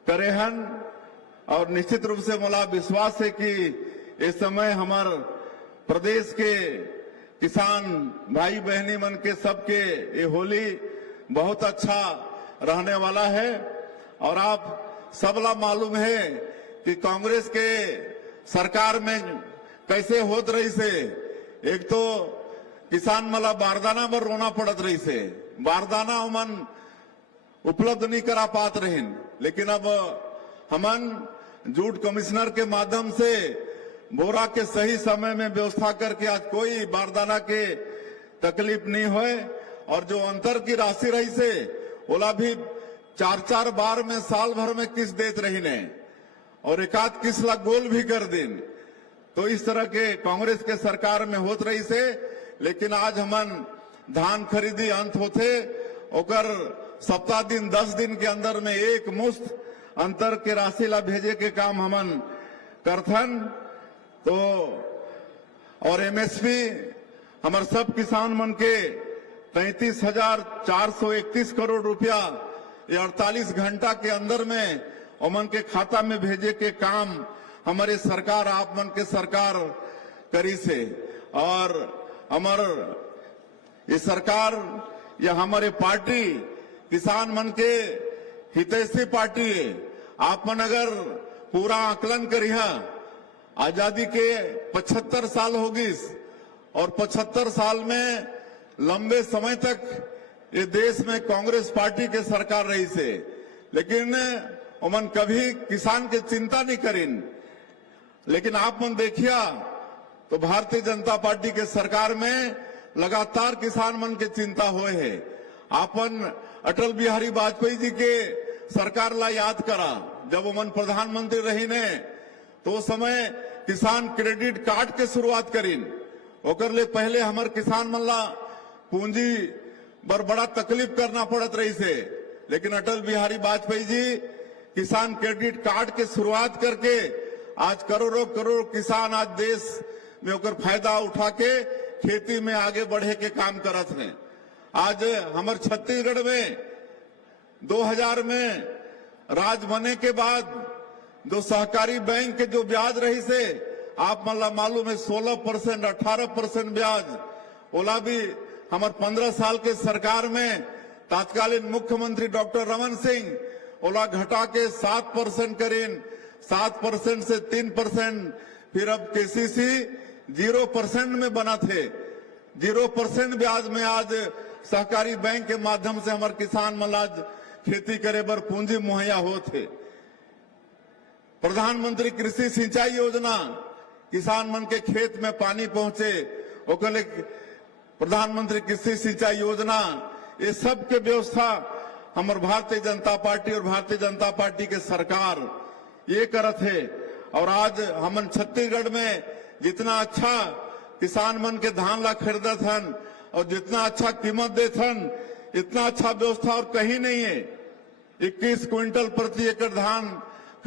करे हन। और निश्चित रूप से मला विश्वास है कि इस समय हमारे प्रदेश के किसान भाई बहनी मन के सबके ये होली बहुत अच्छा रहने वाला है। और आप सबला मालूम है कि कांग्रेस के सरकार में कैसे होत रही से, एक तो किसान मला बारदाना पर रोना पड़त रही से, बारदाना उमन उपलब्ध नहीं करा पात रहे। लेकिन अब हमन जूट कमिश्नर के माध्यम से बोरा के सही समय में व्यवस्था करके आज कोई बारदाना के तकलीफ नहीं होए। और जो अंतर की राशि रही से ओला भी 4-4 बार में साल भर में किस्त देत रही ने, और एकाध किस्त ला गोल भी कर दिन। तो इस तरह के कांग्रेस के सरकार में होत रही से। लेकिन आज हमन धान खरीदी अंत होते ओकर सप्ताह दिन 10 दिन के अंदर में एक मुश्त अंतर के राशि ला भेजे के काम हमन करथन। तो और एमएसपी हमारे सब किसान मन के 33,431 करोड़ रुपया ये 48 घंटा के अंदर में उमन के खाता में भेजे के काम हमारे सरकार, आप मन के सरकार करी से। और हमार ये सरकार या हमारे पार्टी किसान मन के हितैषी पार्टी है। आप मन अगर पूरा आकलन करिहा, आजादी के 75 साल होगी और 75 साल में लंबे समय तक ये देश में कांग्रेस पार्टी के सरकार रही से, लेकिन उमन कभी किसान के चिंता नहीं करीन। लेकिन आप मन देखिया तो भारतीय जनता पार्टी के सरकार में लगातार किसान मन के चिंता होए है। आपन अटल बिहारी वाजपेयी जी के सरकार ला याद करा, जब उमन प्रधानमंत्री रही ने तो उस समय किसान क्रेडिट कार्ड के शुरुआत करीन। ओकर ले पहले हमार किसान मन ला पूंजी बर बड़ा तकलीफ करना पड़त रही से, लेकिन अटल बिहारी वाजपेयी जी किसान क्रेडिट कार्ड के शुरुआत करके आज करोड़ों करोड़ किसान आज देश में ओकर फायदा उठा के खेती में आगे बढ़े के काम करत हैं। आज हमारे छत्तीसगढ़ में 2000 में राज बने के बाद जो सहकारी बैंक के जो ब्याज रही से आप मतलब मालूम है 16%, 18% ब्याज, ओला भी हमारे 15 साल के सरकार में तत्कालीन मुख्यमंत्री डॉक्टर रमन सिंह ओला घटा के 7% करीन, 7% से 3%, फिर अब केसीसी 0% में बना थे। 0% ब्याज में आज सहकारी बैंक के माध्यम से हमारे किसान मन आज खेती करे बर पूंजी मुहैया होते। प्रधानमंत्री कृषि सिंचाई योजना, किसान मन के खेत में पानी पहुंचे, ओकरे प्रधानमंत्री कृषि सिंचाई योजना, ये सब के व्यवस्था हमारे भारतीय जनता पार्टी और भारतीय जनता पार्टी के सरकार ये करत है। और आज हमन छत्तीसगढ़ में जितना अच्छा किसान मन के धान ला खरीदत हन और जितना अच्छा कीमत देत हन, इतना अच्छा व्यवस्था और कहीं नहीं है। 21 क्विंटल प्रति एकड़ धान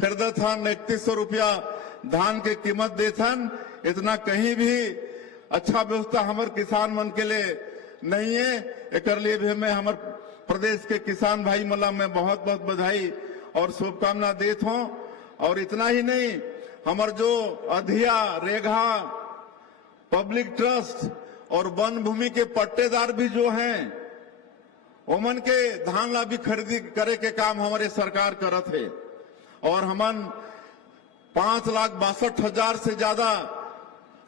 खरीदत हन, 3100 रुपया धान के कीमत देत हन, इतना कहीं भी अच्छा व्यवस्था हमारे किसान मन के लिए नहीं है। एक लिए भी मैं हमारे प्रदेश के किसान भाई मला मैं बहुत बहुत बधाई और शुभकामना देता हूं। और इतना ही नहीं, हमारे जो अधिया, रेगा, पब्लिक ट्रस्ट और वन भूमि के पट्टेदार भी जो हैं, ओमन के धान ला भी खरीदी करे के काम हमारे सरकार करत है। और हमन 5,62,000 से ज्यादा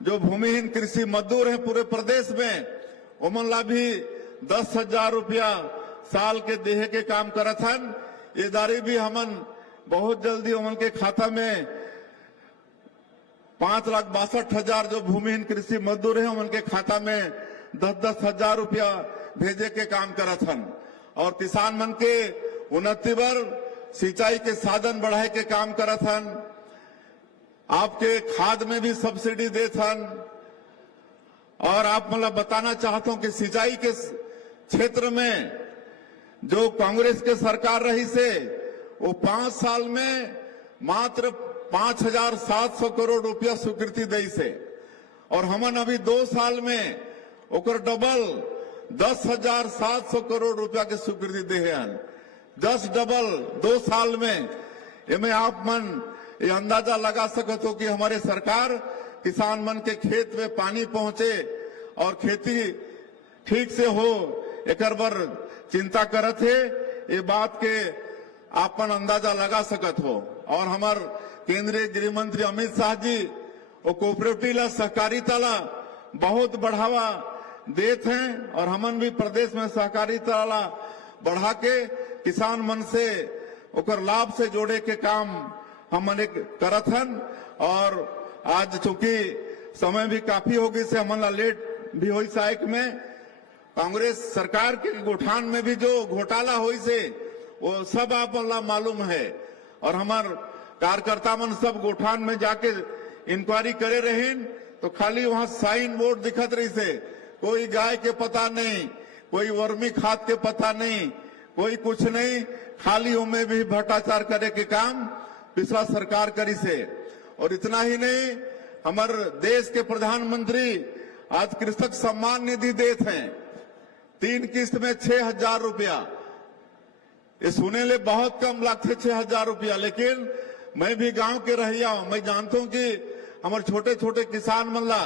जो भूमिहीन कृषि मजदूर हैं पूरे प्रदेश में, ओमन ला भी 10,000 रुपया साल के देहे के काम करत हन। ये दारी भी हमन बहुत जल्दी ओमन के खाता में 5,62,000 जो भूमिहीन कृषि मजदूर हैं उनके खाता में 10,000 रुपया भेजे के काम करत हन। और किसान मन के उन्नति बर सिंचाई के साधन बढ़ाए के काम करत हन। आपके खाद में भी सब्सिडी देत हन। और आप मतलब बताना चाहता हूं कि सिंचाई के क्षेत्र में जो कांग्रेस के सरकार रही से वो 5 साल में मात्र 5,700 करोड़ रुपया स्वीकृति दी से, और हमन अभी 2 साल में ओकर डबल 10,700 करोड़ रुपया के स्वीकृति दे हैं। 10 डबल 2 साल में। इनमें आप मन ये अंदाजा लगा सकते हो कि हमारे सरकार किसान मन के खेत में पानी पहुंचे और खेती ठीक से हो, एक बार चिंता करत है। ये बात के आपन अंदाजा लगा सकत हो। और हमार केंद्रीय गृह मंत्री अमित शाह जी वो कोऑपरेटिव ला, सहकारिता ला बहुत बढ़ावा देते हैं। और हमन भी प्रदेश में सहकारिता ला बढ़ा के किसान मन से ओकर लाभ से जोड़े के काम हमन करत हन। और आज चूंकि समय भी काफी होगी से हमन ला लेट भी हुई साइक में कांग्रेस सरकार के गोठान में भी जो घोटाला हुई से वो सब आप मालूम है। और हमार कार्यकर्ता मन सब गोठान में जाके इंक्वायरी करे रही तो खाली वहां साइन बोर्ड दिखत रही से, कोई गाय के पता नहीं, कोई वर्मी खाद के पता नहीं, कोई कुछ नहीं, खाली उनमें भी भ्रष्टाचार करे के काम पिछला सरकार करी से। और इतना ही नहीं, हमारे देश के प्रधानमंत्री आज कृषक सम्मान निधि देते हैं 3 किस्त में 6,000 रुपया। ये सुने ले बहुत कम लगते 6,000 रुपया, लेकिन मैं भी गांव के रहिया हूं, मैं जानता हूं कि हमारे छोटे छोटे किसान मन ला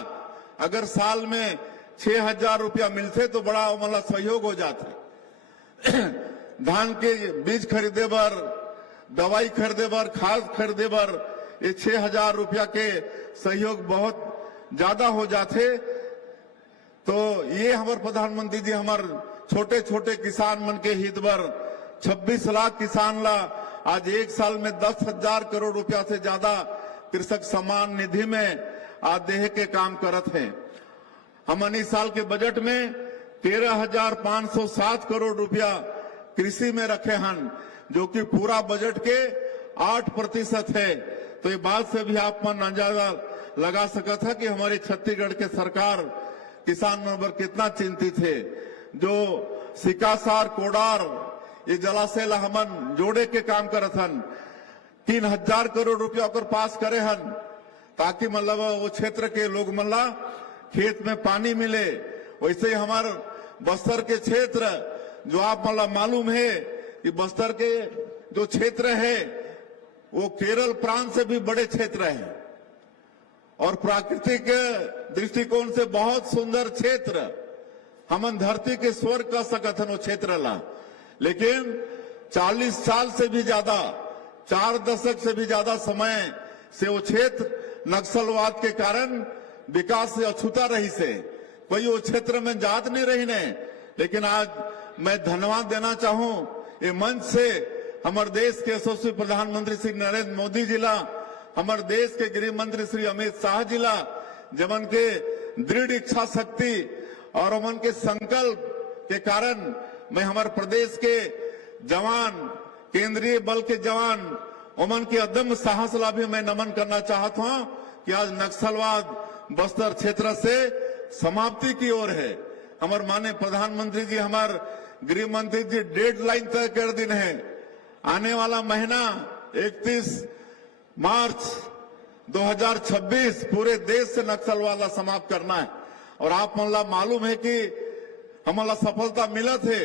अगर साल में 6,000 रुपया मिलते तो बड़ा मतलब सहयोग हो जाता। धान के बीज खरीदे बर, दवाई खरीदे बर, खाद खरीदे बर ये 6,000 रुपया के सहयोग बहुत ज्यादा हो जाते। तो ये हमारे प्रधानमंत्री जी हमार छोटे छोटे किसान मन के हित बर 26 लाख किसान ला आज एक साल में 10,000 करोड़ रुपया से ज्यादा कृषक सम्मान निधि में आज देह के काम करत हैं। हम इस साल के बजट में 13,507 करोड़ रुपया कृषि में रखे हैं, जो कि पूरा बजट के 8% है। तो ये बात से भी आप मन अंदाजा लगा सकत है कि हमारे छत्तीसगढ़ के सरकार किसान पर कितना चिंतित है। जो सिकासार कोडार ये जलाशय ला हमन जोड़े के काम करत हन, 3,000 करोड़ रुपया ओकर पास करे हन, ताकि मतलब वो क्षेत्र के लोग मल्ला खेत में पानी मिले। वैसे ही हमारे बस्तर के क्षेत्र जो आप मतलब मालूम है कि बस्तर के जो क्षेत्र है वो केरल प्रांत से भी बड़े क्षेत्र है और प्राकृतिक दृष्टिकोण से बहुत सुंदर क्षेत्र। हमन धरती के स्वर्ग कह सकत हन वो क्षेत्र ला, लेकिन 40 साल से भी ज्यादा, 4 दशक से भी ज्यादा समय से वो क्षेत्र नक्सलवाद के कारण विकास से अछूता रही से कोई वो क्षेत्र में जात नहीं रही ने। लेकिन आज मैं धन्यवाद देना चाहूं ये मंच से हमारे देश के यशस्वी प्रधानमंत्री श्री नरेंद्र मोदी जी ला, हमारे देश के गृह मंत्री श्री अमित शाह जी ला, जमन के दृढ़ इच्छा शक्ति और उमन के संकल्प के कारण मैं हमारे प्रदेश के जवान, केंद्रीय बल के जवान, उमन के अदम्य साहस ला भी मैं नमन करना चाहता हूं कि आज नक्सलवाद बस्तर क्षेत्र से समाप्ति की ओर है। हमारे माननीय प्रधानमंत्री जी, हमारे गृह मंत्री जी डेडलाइन तय कर दिन है। आने वाला महीना 31 मार्च 2026 पूरे देश से नक्सलवाद समाप्त करना है। और आप मला मालूम है कि हमारा सफलता मिला थे।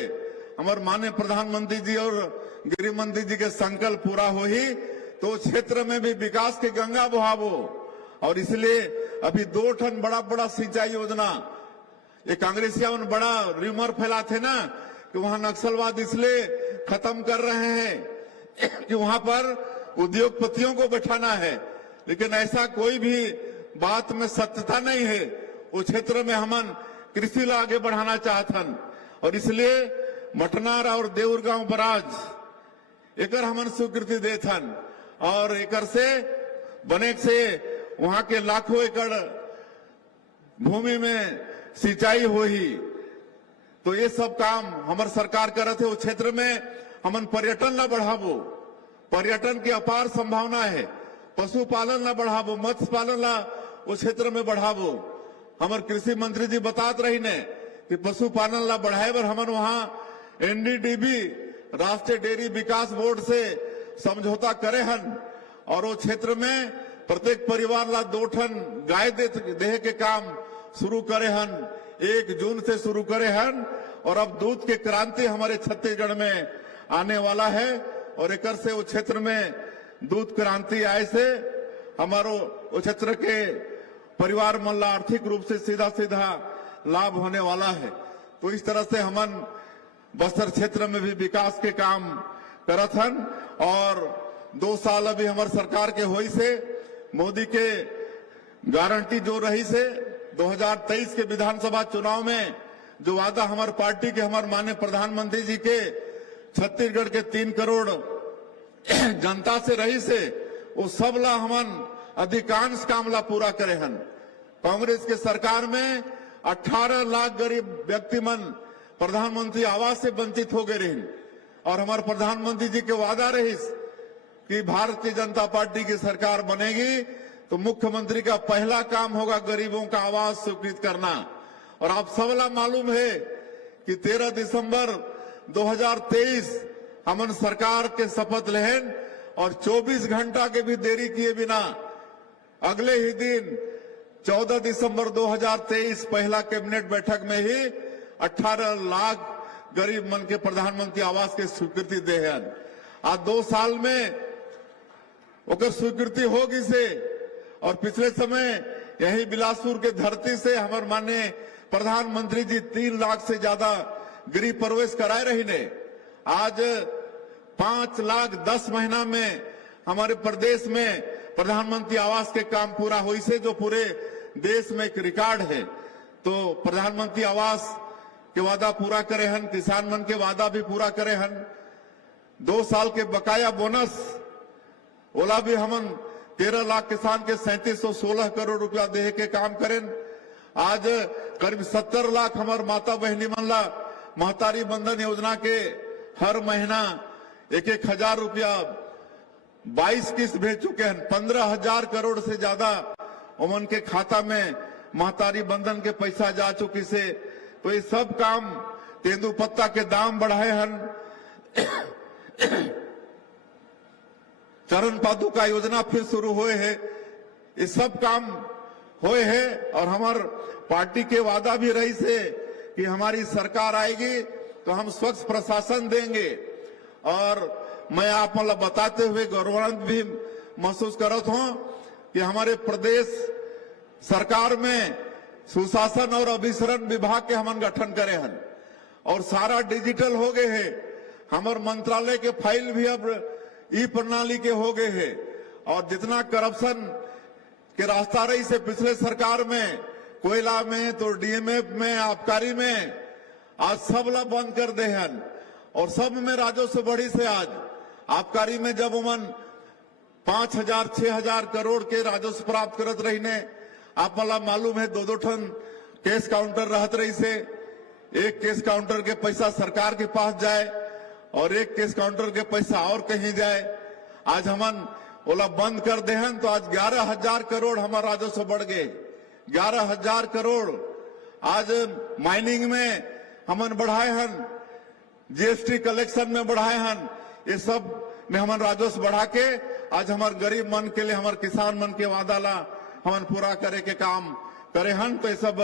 हमारे माननीय प्रधानमंत्री जी और गृह मंत्री जी के संकल्प पूरा हो ही तो क्षेत्र में भी विकास के गंगा बहावो। और इसलिए अभी 2 ठन बड़ा सिंचाई योजना, ये कांग्रेसिया में बड़ा रूमर फैलाते ना कि वहां नक्सलवाद इसलिए खत्म कर रहे हैं कि वहां पर उद्योगपतियों को बैठाना है, लेकिन ऐसा कोई भी बात में सत्यता नहीं है। उस क्षेत्र में हमन कृषि ला आगे बढ़ाना चाहतन और इसलिए मटनार और देउरगांव बराज एकर हमन स्वीकृति देथन और एकर से बने से वहां के लाखों एकड़ भूमि में सिंचाई हो ही। तो ये सब काम हमार सरकार करत है। उस क्षेत्र में हमन पर्यटन ला बढ़ावो, पर्यटन की अपार संभावना है। पशुपालन ला बढ़ावो, मत्स्य पालन ला उस क्षेत्र में बढ़ावो। हमारे कृषि मंत्री जी बतात रही ने कि पशुपालन ला बढ़ाए बर हमन वहां एनडीडीबी राष्ट्रीय डेयरी विकास बोर्ड से समझौता करे हन और वो क्षेत्र में प्रत्येक परिवार ला 2 ठन गाय देह के काम शुरू करे हन। 1 जून से शुरू करे हन और अब दूध के क्रांति हमारे छत्तीसगढ़ में आने वाला है और एकर से वो क्षेत्र में दूध क्रांति आए से हमारो वो क्षेत्र के परिवार मन ला आर्थिक रूप से सीधा लाभ होने वाला है। तो इस तरह से हमन बस्तर क्षेत्र में भी विकास के काम करत हन और 2 साल अभी हमारे सरकार के होई से मोदी के गारंटी जो रही से 2023 के विधानसभा चुनाव में जो वादा हमारे पार्टी के हमारे माननीय प्रधानमंत्री जी के छत्तीसगढ़ के 3 करोड़ जनता से रही से वो सब ला हमन अधिकांश काम ला पूरा करे हन। कांग्रेस के सरकार में 18 लाख गरीब व्यक्ति मन प्रधानमंत्री आवास से वंचित हो गए रहे और हमारे प्रधानमंत्री जी के वादा रही कि भारतीय जनता पार्टी की सरकार बनेगी तो मुख्यमंत्री का पहला काम होगा गरीबों का आवास स्वीकृत करना। और आप सबला मालूम है कि 13 दिसंबर 2023 हमन सरकार के शपथ लेहन और 24 घंटा के भी देरी किए बिना अगले ही दिन 14 दिसंबर 2023 पहला कैबिनेट बैठक में ही 18 लाख गरीब मन के प्रधानमंत्री आवास के स्वीकृति दे हैं। आज 2 साल में ओकर स्वीकृति होगी से और पिछले समय यही बिलासपुर के धरती से हमारे माननीय प्रधानमंत्री जी 3 लाख से ज्यादा गृह प्रवेश कराए रही ने। आज 5 लाख 10 महीना में हमारे प्रदेश में प्रधानमंत्री आवास के काम पूरा हुई से, जो पूरे देश में एक रिकॉर्ड है। तो प्रधानमंत्री आवास के वादा पूरा करे हन, किसान मन के वादा भी पूरा करे हन। 2 साल के बकाया बोनस ओला भी हमन 13 लाख किसान के 3716 करोड़ रुपया देहे के काम करें। आज करीब 70 लाख हमार माता बहनी मन ला महतारी बंधन योजना के हर महीना 1-1 हजार रुपया 22 किस्त भेज चुके हैं। 15,000 करोड़ से ज्यादा उमन के खाता में महतारी बंधन के पैसा जा चुकी से। तो ये सब काम, तेंदू पत्ता के दाम बढ़ाए हन, चरण पादुका योजना फिर शुरू हुए है, ये सब काम हुए है। और हमार पार्टी के वादा भी रही से कि हमारी सरकार आएगी तो हम स्वच्छ प्रशासन देंगे। और मैं आप मतलब बताते हुए गौरवान्वित भी महसूस करत हूं कि हमारे प्रदेश सरकार में सुशासन और अभिसरण विभाग के हमन गठन करे हन और सारा डिजिटल हो गए है। हमारे मंत्रालय के फाइल भी अब ई प्रणाली के हो गए हैं। और जितना करप्शन के रास्ता रही से पिछले सरकार में, कोयला में तो डीएमएफ में, आबकारी में, आज सब ला बंद कर दे हन। और सब में राजस्व बढ़ी से आज आबकारी में जब उमन 5,000 6,000 करोड़ के राजस्व प्राप्त करत रही ने, आप मला मालूम है 2-2 ठन केस काउंटर रहत रही से। एक केस काउंटर के पैसा सरकार के पास जाए और एक केस काउंटर के पैसा और कहीं जाए। आज हमन ओला बंद कर दे हन तो आज 11,000 करोड़ हमारा राजस्व बढ़ गए। 11,000 करोड़ आज माइनिंग में हमन बढ़ाए हन, जीएसटी कलेक्शन में बढ़ाए हन। ये सब में हमन राजस्व बढ़ा के आज हमारे गरीब मन के लिए, हमारे किसान मन के वादा ला हमन पूरा करे के काम करे हन। तो ये सब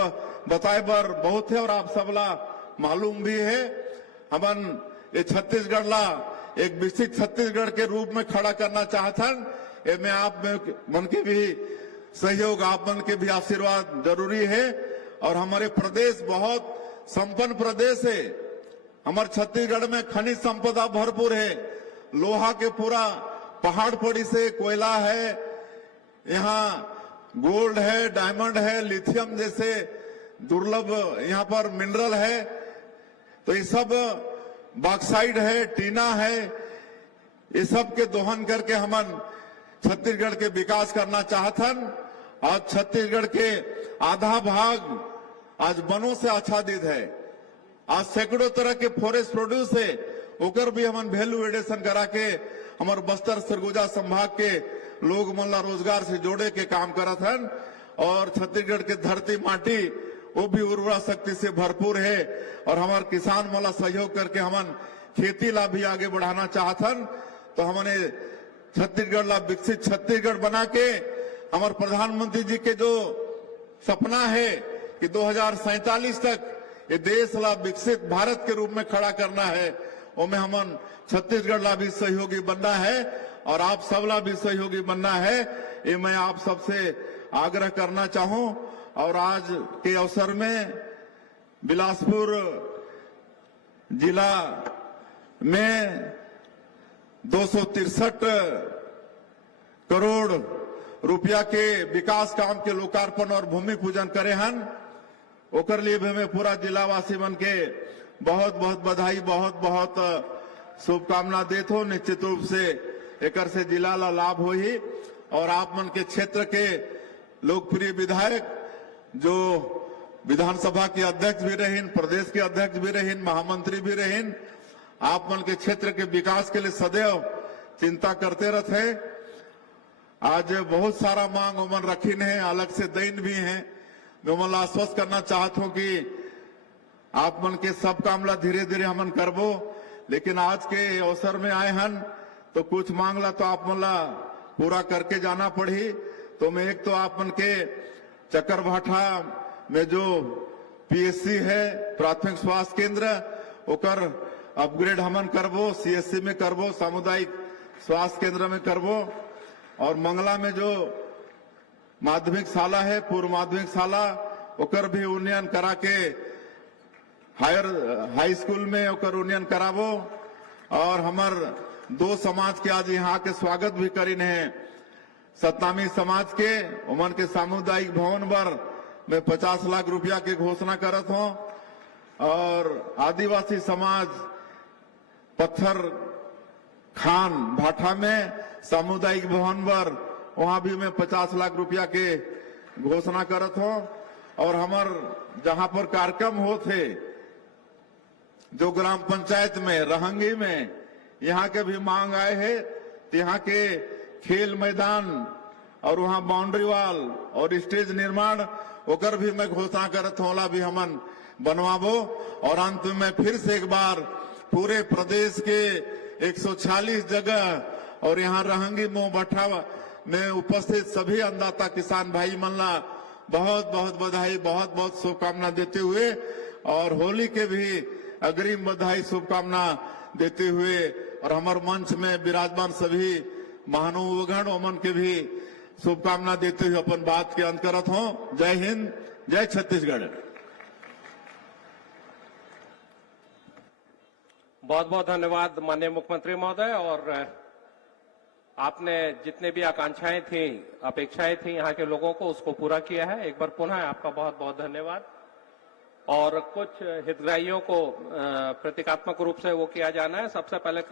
बताए बर बहुत है और आप सबला मालूम भी है। हमन ये छत्तीसगढ़ ला एक विकसित छत्तीसगढ़ के रूप में खड़ा करना चाहतन। ये में आप मन के भी सहयोग, आप मन के भी आशीर्वाद जरूरी है। और हमारे प्रदेश बहुत संपन्न प्रदेश है। हमारे छत्तीसगढ़ में खनिज संपदा भरपूर है। लोहा के पूरा पहाड़ पड़ी से कोयला है, यहाँ गोल्ड है, डायमंड है, लिथियम जैसे दुर्लभ यहाँ पर मिनरल है। तो ये सब बॉक्साइड है, टीना है, ये सब के दोहन करके हमन छत्तीसगढ़ के विकास करना चाहतन। आज छत्तीसगढ़ के आधा भाग आज वनों से आच्छादित है। आज सैकड़ों तरह के फॉरेस्ट प्रोड्यूस है, ओकर भी हमन वैल्यू एडिशन करा के हमारे बस्तर सरगुजा संभाग के लोग मन ला रोजगार से जोड़े के काम करत हन। और छत्तीसगढ़ के धरती माटी वो भी उर्वरा शक्ति से भरपूर है। और हमारे किसान मन ला सहयोग करके हमन खेती ला भी आगे बढ़ाना चाहतन। तो हमने छत्तीसगढ़ ला विकसित छत्तीसगढ़ बना के हमारे प्रधानमंत्री जी के जो सपना है कि 2047 तक ये देश ला विकसित भारत के रूप में खड़ा करना है, उसमें हमन छत्तीसगढ़ ला भी सहयोगी बनना है और आप सब ला भी सहयोगी बनना है। ये मैं आप सबसे आग्रह करना चाहूं। और आज के अवसर में बिलासपुर जिला में 263 करोड़ रुपया के विकास काम के लोकार्पण और भूमि पूजन करे हन। ओकर लिए भी मैं पूरा जिलावासी मन के बहुत बहुत बधाई, बहुत बहुत शुभकामना देत हो। निश्चित रूप से एकर से जिला ला लाभ हो ही। और आप मन के क्षेत्र के लोकप्रिय विधायक जो विधानसभा के अध्यक्ष भी रहीन, प्रदेश के अध्यक्ष भी रहीन, महामंत्री भी रहीन, आप मन के क्षेत्र के विकास के लिए सदैव चिंता करते रहते। आज बहुत सारा मांग उमन रखीन है, अलग से दैन भी है। मैं उमन आश्वस्त करना चाहता हूं कि आप मन के सब काम ला धीरे धीरे हमन करबो। लेकिन आज के अवसर में आए हन तो कुछ मांग ला तो आप मन ला पूरा करके जाना पड़ी। तो मैं एक तो आप मन के चक्करभाठा में जो पीएससी है, प्राथमिक स्वास्थ्य केंद्र, ओकर अपग्रेड हमन करबो, सीएससी में करबो, सामुदायिक स्वास्थ्य केंद्र में करबो। और मंगला में जो माध्यमिक शाला है, पूर्व माध्यमिक शाला, ओकर भी उन्नयन करा के हाई स्कूल में ओकर उन्नयन कराबो। और हमर दो समाज के आज यहाँ के स्वागत भी करीन है। सतनामी समाज के उमन के सामुदायिक भवन पर मैं 50 लाख रुपया के घोषणा करत हूँ, और आदिवासी समाज पत्थर खान भाठा में सामुदायिक भवन पर वहां भी मैं 50 लाख रुपया के घोषणा करत हूँ। और हमार जहां पर कार्यक्रम होते जो ग्राम पंचायत में रहंगी में यहाँ के भी मांग आए है, तो यहाँ के खेल मैदान और वहाँ बाउंड्री वाल और स्टेज निर्माण ओकर भी मैं घोषणा करत हूँ भी हमन बनवाबो। और अंत में फिर से एक बार पूरे प्रदेश के 146 जगह और यहाँ रहंगी मोह भट्ठा में उपस्थित सभी अन्नदाता किसान भाई मल्ला बहुत बहुत बधाई, बहुत बहुत शुभकामना देते हुए और होली के भी अग्रिम बधाई शुभकामना देते हुए और हमारे मंच में विराजमान सभी महानुभावगण ओमन के भी शुभकामना देते हुए अपन बात के अंत करत हूँ। जय हिंद, जय छत्तीसगढ़। बहुत बहुत धन्यवाद माननीय मुख्यमंत्री महोदय। और आपने जितने भी आकांक्षाएं थी, अपेक्षाएं थी यहाँ के लोगों को, उसको पूरा किया है। एक बार पुनः आपका बहुत बहुत धन्यवाद। और कुछ हितग्राहियों को प्रतीकात्मक रूप से वो किया जाना है। सबसे पहले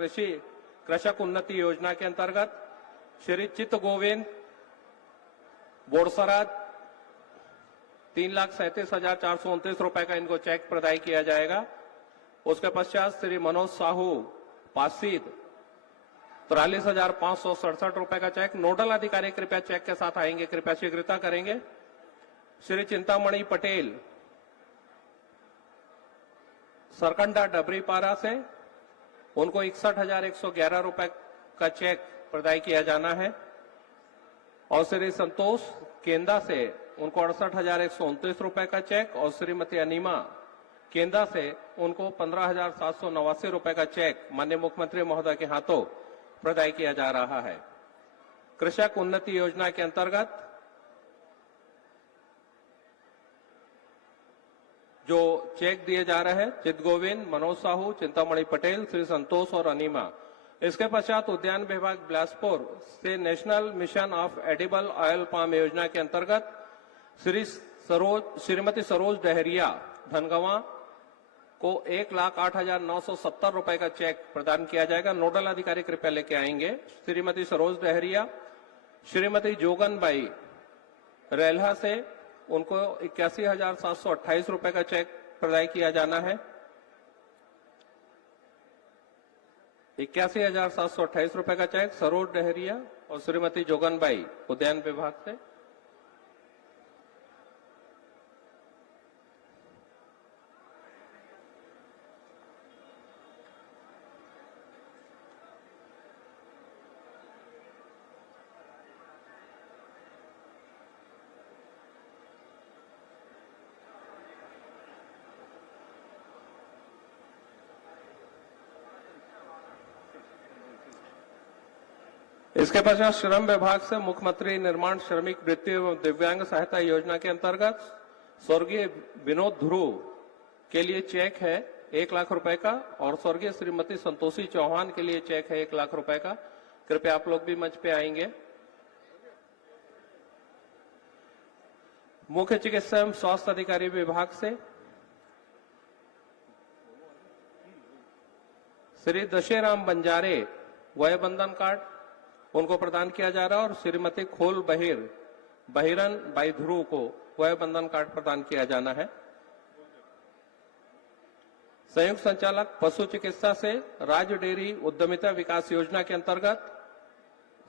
कृषक उन्नति योजना के अंतर्गत श्री चित्त गोविंद बोरसरा 3,37,429 रुपए का इनको चेक प्रदाय किया जाएगा। उसके पश्चात श्री मनोज साहू पासीद 43,567 रुपए का चेक। नोडल अधिकारी कृपया चेक के साथ आएंगे, कृपया शीघ्रता करेंगे। श्री चिंतामणि पटेल सरकंडा डबरीपारा से, उनको 61,111 रुपए का चेक प्रदाय किया जाना है। और श्री संतोष केंदा से उनको 68,129 रुपए का चेक और श्रीमती अनिमा केंदा से उनको 15,789 रुपए का चेक माननीय मुख्यमंत्री महोदय के हाथों प्रदाय किया जा रहा है। कृषक उन्नति योजना के अंतर्गत जो चेक दिए जा रहे हैं, चित्त गोविंद, मनोज साहू, चिंतामणि पटेल, श्री संतोष और अनिमा। इसके पश्चात उद्यान विभाग बिलासपुर से national mission of edible oil palm योजना के अंतर्गत श्रीमती सरोज डहरिया धनगवा को 1,08,970 रुपए का चेक प्रदान किया जाएगा। नोडल अधिकारी कृपया लेके आएंगे। श्रीमती सरोज डहरिया, श्रीमती जोगनबाई रेल्हा से उनको 81,728 रुपए का चेक प्रदाय किया जाना है। 81,728 रुपए का चेक सरोज डहरिया और श्रीमती जोगनबाई उद्यान विभाग से। इसके पश्चात श्रम विभाग से मुख्यमंत्री निर्माण श्रमिक वृत्ति एवं दिव्यांग सहायता योजना के अंतर्गत स्वर्गीय विनोद ध्रुव के लिए चेक है 1 लाख रुपए का और स्वर्गीय श्रीमती संतोषी चौहान के लिए चेक है 1 लाख रुपए का। कृपया आप लोग भी मंच पे आएंगे। मुख्य चिकित्सा एवं स्वास्थ्य अधिकारी विभाग से श्री दशेराम बंजारे वय बंधन कार्ड उनको प्रदान किया जा रहा है और श्रीमती खोल बहिरन बाई ध्रुव को वय बंधन कार्ड प्रदान किया जाना है। संयुक्त संचालक पशु चिकित्सा से राज्य डेयरी उद्यमिता विकास योजना के अंतर्गत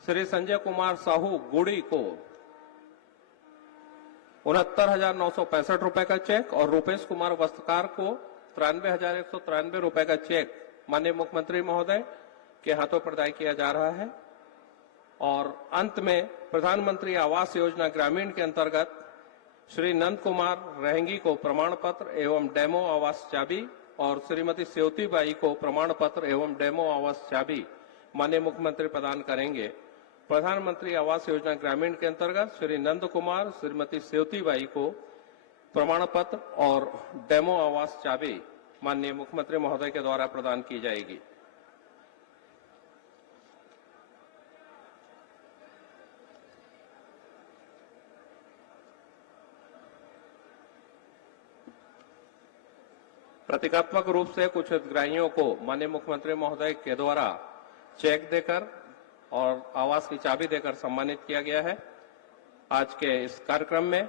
श्री संजय कुमार साहू गुड़ी को 69,965 रुपए का चेक और रूपेश कुमार वस्त्रकार को 93,193 रुपए का चेक माननीय मुख्यमंत्री महोदय के हाथों प्रदाय किया जा रहा है। और अंत में प्रधानमंत्री आवास योजना ग्रामीण के अंतर्गत श्री नंद कुमार रहेंगी को प्रमाण पत्र एवं डेमो आवास चाबी और श्रीमती सेवती बाई को प्रमाण पत्र एवं डेमो आवास चाबी माननीय मुख्यमंत्री प्रदान करेंगे। प्रधानमंत्री आवास योजना ग्रामीण के अंतर्गत श्री नंद कुमार श्रीमती सेवती बाई को प्रमाण पत्र और डेमो आवास चाबी माननीय मुख्यमंत्री महोदय के द्वारा प्रदान की जाएगी। प्रतीकात्मक रूप से कुछ हितग्राहियों को माननीय मुख्यमंत्री महोदय के द्वारा चेक देकर और आवास की चाबी देकर सम्मानित किया गया है। आज के इस कार्यक्रम में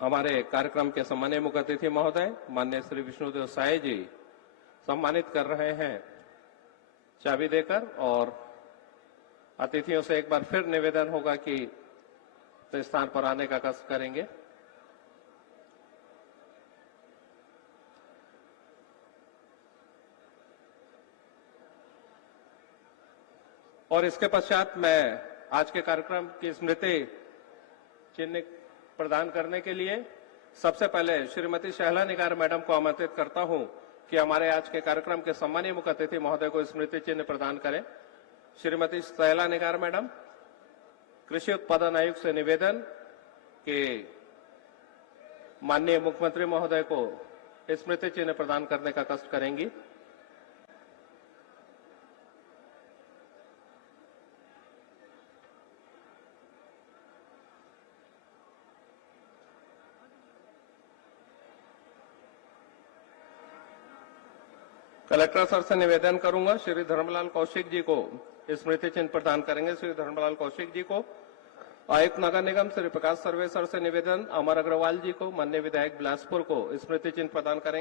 हमारे कार्यक्रम के सम्मानीय मुख्य अतिथि महोदय माननीय श्री विष्णुदेव साय जी सम्मानित कर रहे हैं चाबी देकर, और अतिथियों से एक बार फिर निवेदन होगा कि तो स्थान पर आने का कष्ट करेंगे। और इसके पश्चात मैं आज के कार्यक्रम की स्मृति चिन्ह प्रदान करने के लिए सबसे पहले श्रीमती शहला निगार मैडम को आमंत्रित करता हूं कि हमारे आज के कार्यक्रम के सम्मानीय मुख्य अतिथि महोदय को स्मृति चिन्ह प्रदान करें। श्रीमती शहला निगार मैडम, कृषि उत्पादन आयुक्त से निवेदन कि माननीय मुख्यमंत्री महोदय को स्मृति चिन्ह प्रदान करने का कष्ट करेंगी। कलेक्टर सर से निवेदन करूंगा, श्री धर्मलाल कौशिक जी को स्मृति चिन्ह प्रदान करेंगे। श्री धर्मलाल कौशिक जी को। आयुक्त नगर निगम श्री प्रकाश सर्वे सर से निवेदन, अमर अग्रवाल जी को, माननीय विधायक बिलासपुर को स्मृति चिन्ह प्रदान करेंगे।